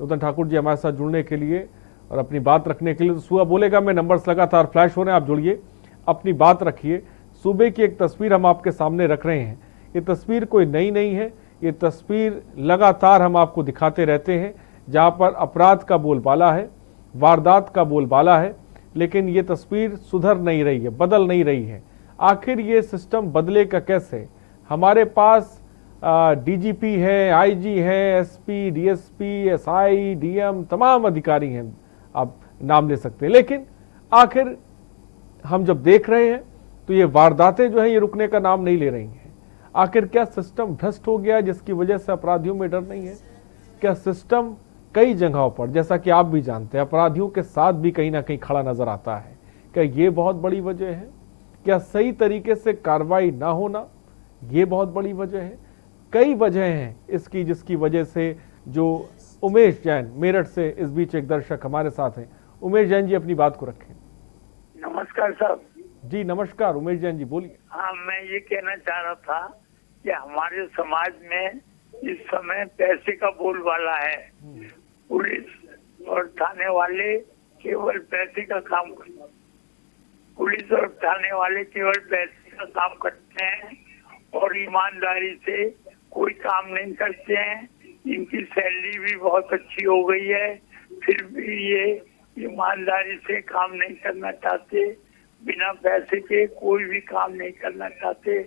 नूतन ठाकुर जी हमारे साथ जुड़ने के लिए और अपनी बात रखने के लिए। तो सुबह बोलेगा में नंबर्स लगातार फ्लैश हो रहे हैं, आप जुड़िए, अपनी बात रखिए। सूबे की एक तस्वीर हम आपके सामने रख रहे हैं। ये तस्वीर कोई नई नहीं है, ये तस्वीर लगातार हम आपको दिखाते रहते हैं जहां पर अपराध का बोलबाला है, वारदात का बोलबाला है, लेकिन ये तस्वीर सुधर नहीं रही है, बदल नहीं रही है। आखिर ये सिस्टम बदले का कैसे? हमारे पास डीजीपी है, आईजी है, एसपी, डीएसपी, एसआई, डीएम, तमाम अधिकारी हैं, आप नाम ले सकते हैं। लेकिन आखिर हम जब देख रहे हैं तो ये वारदातें जो है ये रुकने का नाम नहीं ले रही हैं। आखिर क्या सिस्टम भ्रष्ट हो गया जिसकी वजह से अपराधियों में डर नहीं है? क्या सिस्टम कई जगहों पर, जैसा कि आप भी जानते हैं, अपराधियों के साथ भी कहीं ना कहीं खड़ा नजर आता है? क्या ये बहुत बड़ी वजह है? क्या सही तरीके से कार्रवाई ना होना ये बहुत बड़ी वजह है? कई वजह हैं इसकी जिसकी वजह से जो उमेश जैन मेरठ से इस बीच एक दर्शक हमारे साथ हैं। उमेश जैन जी अपनी बात को रखें। नमस्कार साहब। जी नमस्कार उमेश जैन जी, बोलिए। हाँ, मैं ये कहना चाह रहा था कि हमारे समाज में इस समय पैसे का बोलबाला है। पुलिस और थाने वाले केवल पैसे का काम करते हैं। पुलिस और थाने वाले केवल पैसे का काम करते हैं और ईमानदारी से कोई काम नहीं करते हैं। इनकी सैलरी भी बहुत अच्छी हो गई है, फिर भी ये ईमानदारी से काम नहीं करना चाहते। बिना पैसे के कोई भी काम नहीं करना चाहते।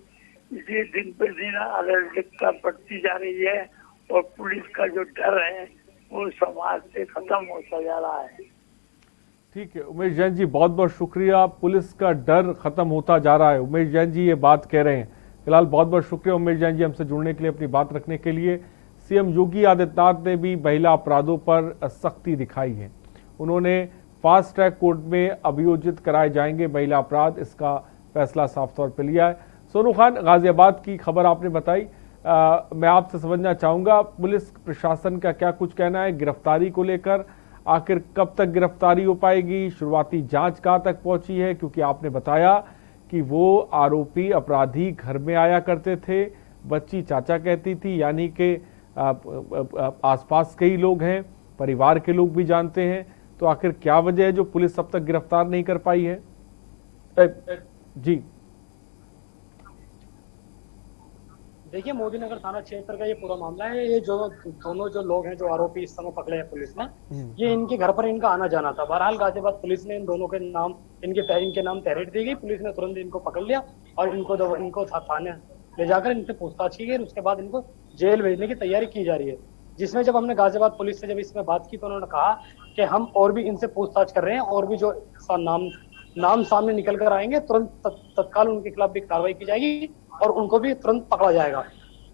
इसलिए दिन पर दिन अराजकता बढ़ती जा रही है और पुलिस का जो डर है वो समाज से खत्म होता जा रहा है। ठीक है उमेश जैन जी, बहुत बहुत शुक्रिया। पुलिस का डर खत्म होता जा रहा है, उमेश जैन जी ये बात कह रहे हैं। फिलहाल बहुत बहुत शुक्रिया उमेश जैन जी हमसे जुड़ने के लिए, अपनी बात रखने के लिए। सीएम योगी आदित्यनाथ ने भी महिला अपराधों पर सख्ती दिखाई है। उन्होंने फास्ट ट्रैक कोर्ट में अभियोजित कराए जाएंगे महिला अपराध, इसका फैसला साफ तौर पर लिया है। सोनू खान, गाजियाबाद की खबर आपने बताई, मैं आपसे समझना चाहूँगा पुलिस प्रशासन का क्या कुछ कहना है गिरफ्तारी को लेकर? आखिर कब तक गिरफ्तारी हो पाएगी? शुरुआती जांच कहाँ तक पहुंची है? क्योंकि आपने बताया कि वो आरोपी अपराधी घर में आया करते थे, बच्ची चाचा कहती थी, यानी कि आसपास कई लोग हैं, परिवार के लोग भी जानते हैं। तो आखिर क्या वजह है जो पुलिस अब तक गिरफ्तार नहीं कर पाई है? जी देखिए, मोदी नगर थाना क्षेत्र का ये पूरा मामला है। ये जो दोनों जो लोग हैं जो आरोपी इस समय पकड़े हैं पुलिस ने, ये इनके घर पर इनका आना जाना था। बहरहाल गाजियाबाद पुलिस ने इन दोनों के नाम इनके नाम तहरीर दी गई। पुलिस ने तुरंत इनको पकड़ लिया और इनको थाने ले जाकर इनसे पूछताछ की गई। उसके बाद इनको जेल भेजने की तैयारी की जा रही है। जिसमें जब हमने गाजियाबाद पुलिस से जब इसमें बात की तो उन्होंने कहा कि हम और भी इनसे पूछताछ कर रहे हैं और भी जो नाम सामने निकल कर आएंगे तुरंत तत्काल उनके खिलाफ भी कार्रवाई की जाएगी और उनको भी तुरंत पकड़ा जाएगा।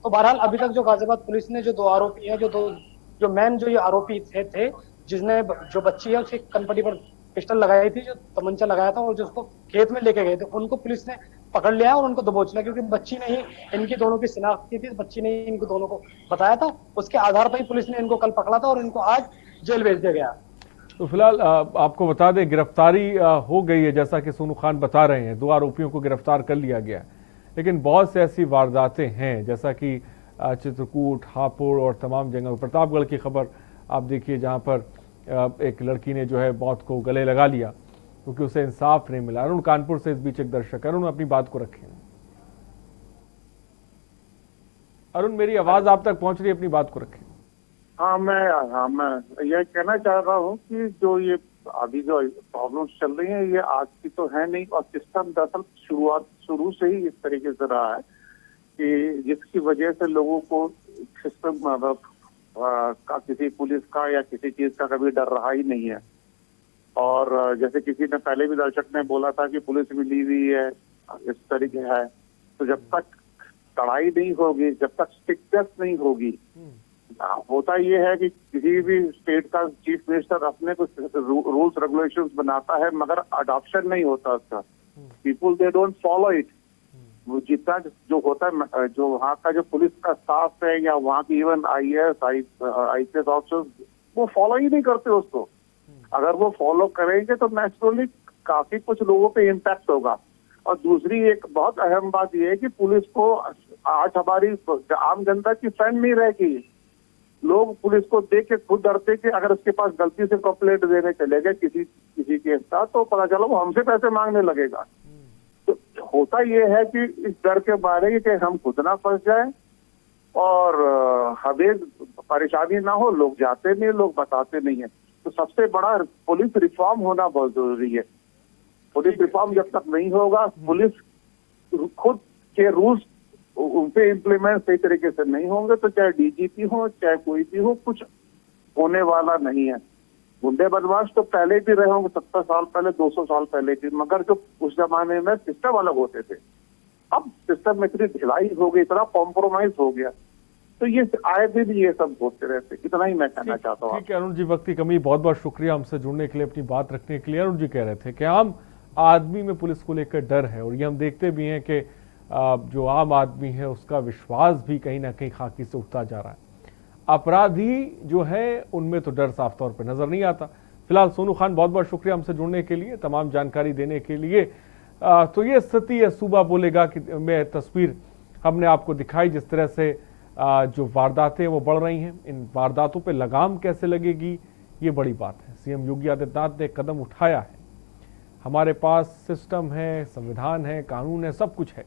तो बहरहाल अभी तक जो गाजियाबाद पुलिस ने जो दो आरोपी हैं, जो मेन जो ये आरोपी थे जिसने जो बच्ची है उसके कनपटी पर पिस्टल लगाई थी, जो तमंचा लगाया था और जो उसको खेत में लेके गए थे, उनको पुलिस ने पकड़ लिया और उनको दबोच लिया। क्योंकि बच्ची ने ही इनकी दोनों की शिनाख्त की थी, बच्ची ने ही इनको दोनों को बताया था। उसके आधार पर ही पुलिस ने इनको कल पकड़ा था और इनको आज जेल भेज दिया गया। तो फिलहाल आपको बता दें गिरफ्तारी हो गई है, जैसा कि सोनू खान बता रहे हैं, 2 आरोपियों को गिरफ्तार कर लिया गया। लेकिन बहुत से ऐसी वारदातें हैं जैसा कि चित्रकूट, हापुड़ और तमाम जगह, प्रतापगढ़ की खबर आप देखिए जहां पर एक लड़की ने जो है मौत को गले लगा लिया क्योंकि उसे इंसाफ नहीं मिला। अरुण कानपुर से इस बीच एक दर्शक, अरुण अपनी बात को रखें। अरुण, मेरी आवाज आप तक पहुंच रही है? अपनी बात को रखें। हाँ, मैं ये कहना चाह रहा हूँ कि जो ये अभी जो प्रॉब्लम्स चल रही हैं ये आज की तो है नहीं और सिस्टम दरअसल शुरू से ही इस तरीके से रहा है कि जिसकी वजह से लोगों को सिस्टम का किसी पुलिस का या किसी चीज का कभी डर रहा ही नहीं है। और जैसे किसी ने पहले भी दर्शक ने बोला था कि पुलिस मिली हुई है, इस तरीके है, तो जब तक कड़ाई नहीं होगी, जब तक स्ट्रिक्टनेस नहीं होगी, होता ये है कि किसी भी स्टेट का चीफ मिनिस्टर अपने कुछ रूल्स रेगुलेशंस बनाता है मगर अडॉप्शन नहीं होता उसका। People they don't follow it. वो जितना जो होता है, जो वहाँ का जो पुलिस का स्टाफ है या वहाँ की इवन IAS ऑफिसर्स, वो फॉलो ही नहीं करते उसको। अगर वो फॉलो करेंगे तो नेचुरली काफी कुछ लोगों पे इम्पैक्ट होगा। और दूसरी एक बहुत अहम बात यह है कि पुलिस को आज हमारी आम जनता की फ्रेंड नहीं रहेगी। लोग पुलिस को देख के खुद डरते कि अगर उसके पास गलती से कंप्लेंट देने चले गए किसी केस का तो पता चला वो हमसे पैसे मांगने लगेगा। तो होता ये है कि इस डर के बारे कि हम खुद ना फंस जाए और हमें परेशानी ना हो, लोग जाते नहीं, लोग बताते नहीं है। तो सबसे बड़ा पुलिस रिफॉर्म होना बहुत जरूरी है। पुलिस रिफॉर्म जब तक नहीं होगा, पुलिस खुद के रूल्स उनसे इम्प्लीमेंट सही तरीके से नहीं होंगे तो चाहे डीजीपी हो चाहे कोई भी हो, कुछ होने वाला नहीं है। गुंडे बदमाश तो पहले भी रहे होंगे, 70 साल पहले, 200 साल पहले भी, मगर जो उस जमाने में सिस्टम अलग होते थे। अब सिस्टम में इतनी ढिलाई हो गई, इतना कॉम्प्रोमाइज हो गया, तो ये आए दिन ये सब होते रहते। इतना ही मैं कहना चाहता हूँ। ठीक है अरुण जी, वक्त की कमी, बहुत बहुत शुक्रिया हमसे जुड़ने के लिए, अपनी बात रखने के लिए। अरुण जी कह रहे थे कि आम आदमी में पुलिस को लेकर डर है, और ये हम देखते भी हैं कि जो आम आदमी है उसका विश्वास भी कहीं ना कहीं खाकी से उठता जा रहा है। अपराधी जो है उनमें तो डर साफ तौर पर नजर नहीं आता। फिलहाल सोनू खान, बहुत बहुत शुक्रिया हमसे जुड़ने के लिए, तमाम जानकारी देने के लिए। तो ये स्थिति है सूबा बोलेगा कि में तस्वीर हमने आपको दिखाई, जिस तरह से जो वारदातें वो बढ़ रही हैं। इन वारदातों पे लगाम कैसे लगेगी, ये बड़ी बात है। सीएम योगी आदित्यनाथ ने कदम उठाया है, हमारे पास सिस्टम है, संविधान है, कानून है, सब कुछ है,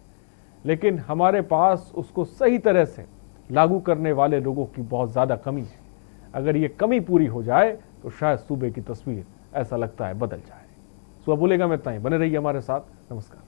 लेकिन हमारे पास उसको सही तरह से लागू करने वाले लोगों की बहुत ज़्यादा कमी है। अगर ये कमी पूरी हो जाए तो शायद सूबे की तस्वीर, ऐसा लगता है, बदल जाए। सुबह बोलेगा मैं इतना ही, बने रहिए हमारे साथ। नमस्कार।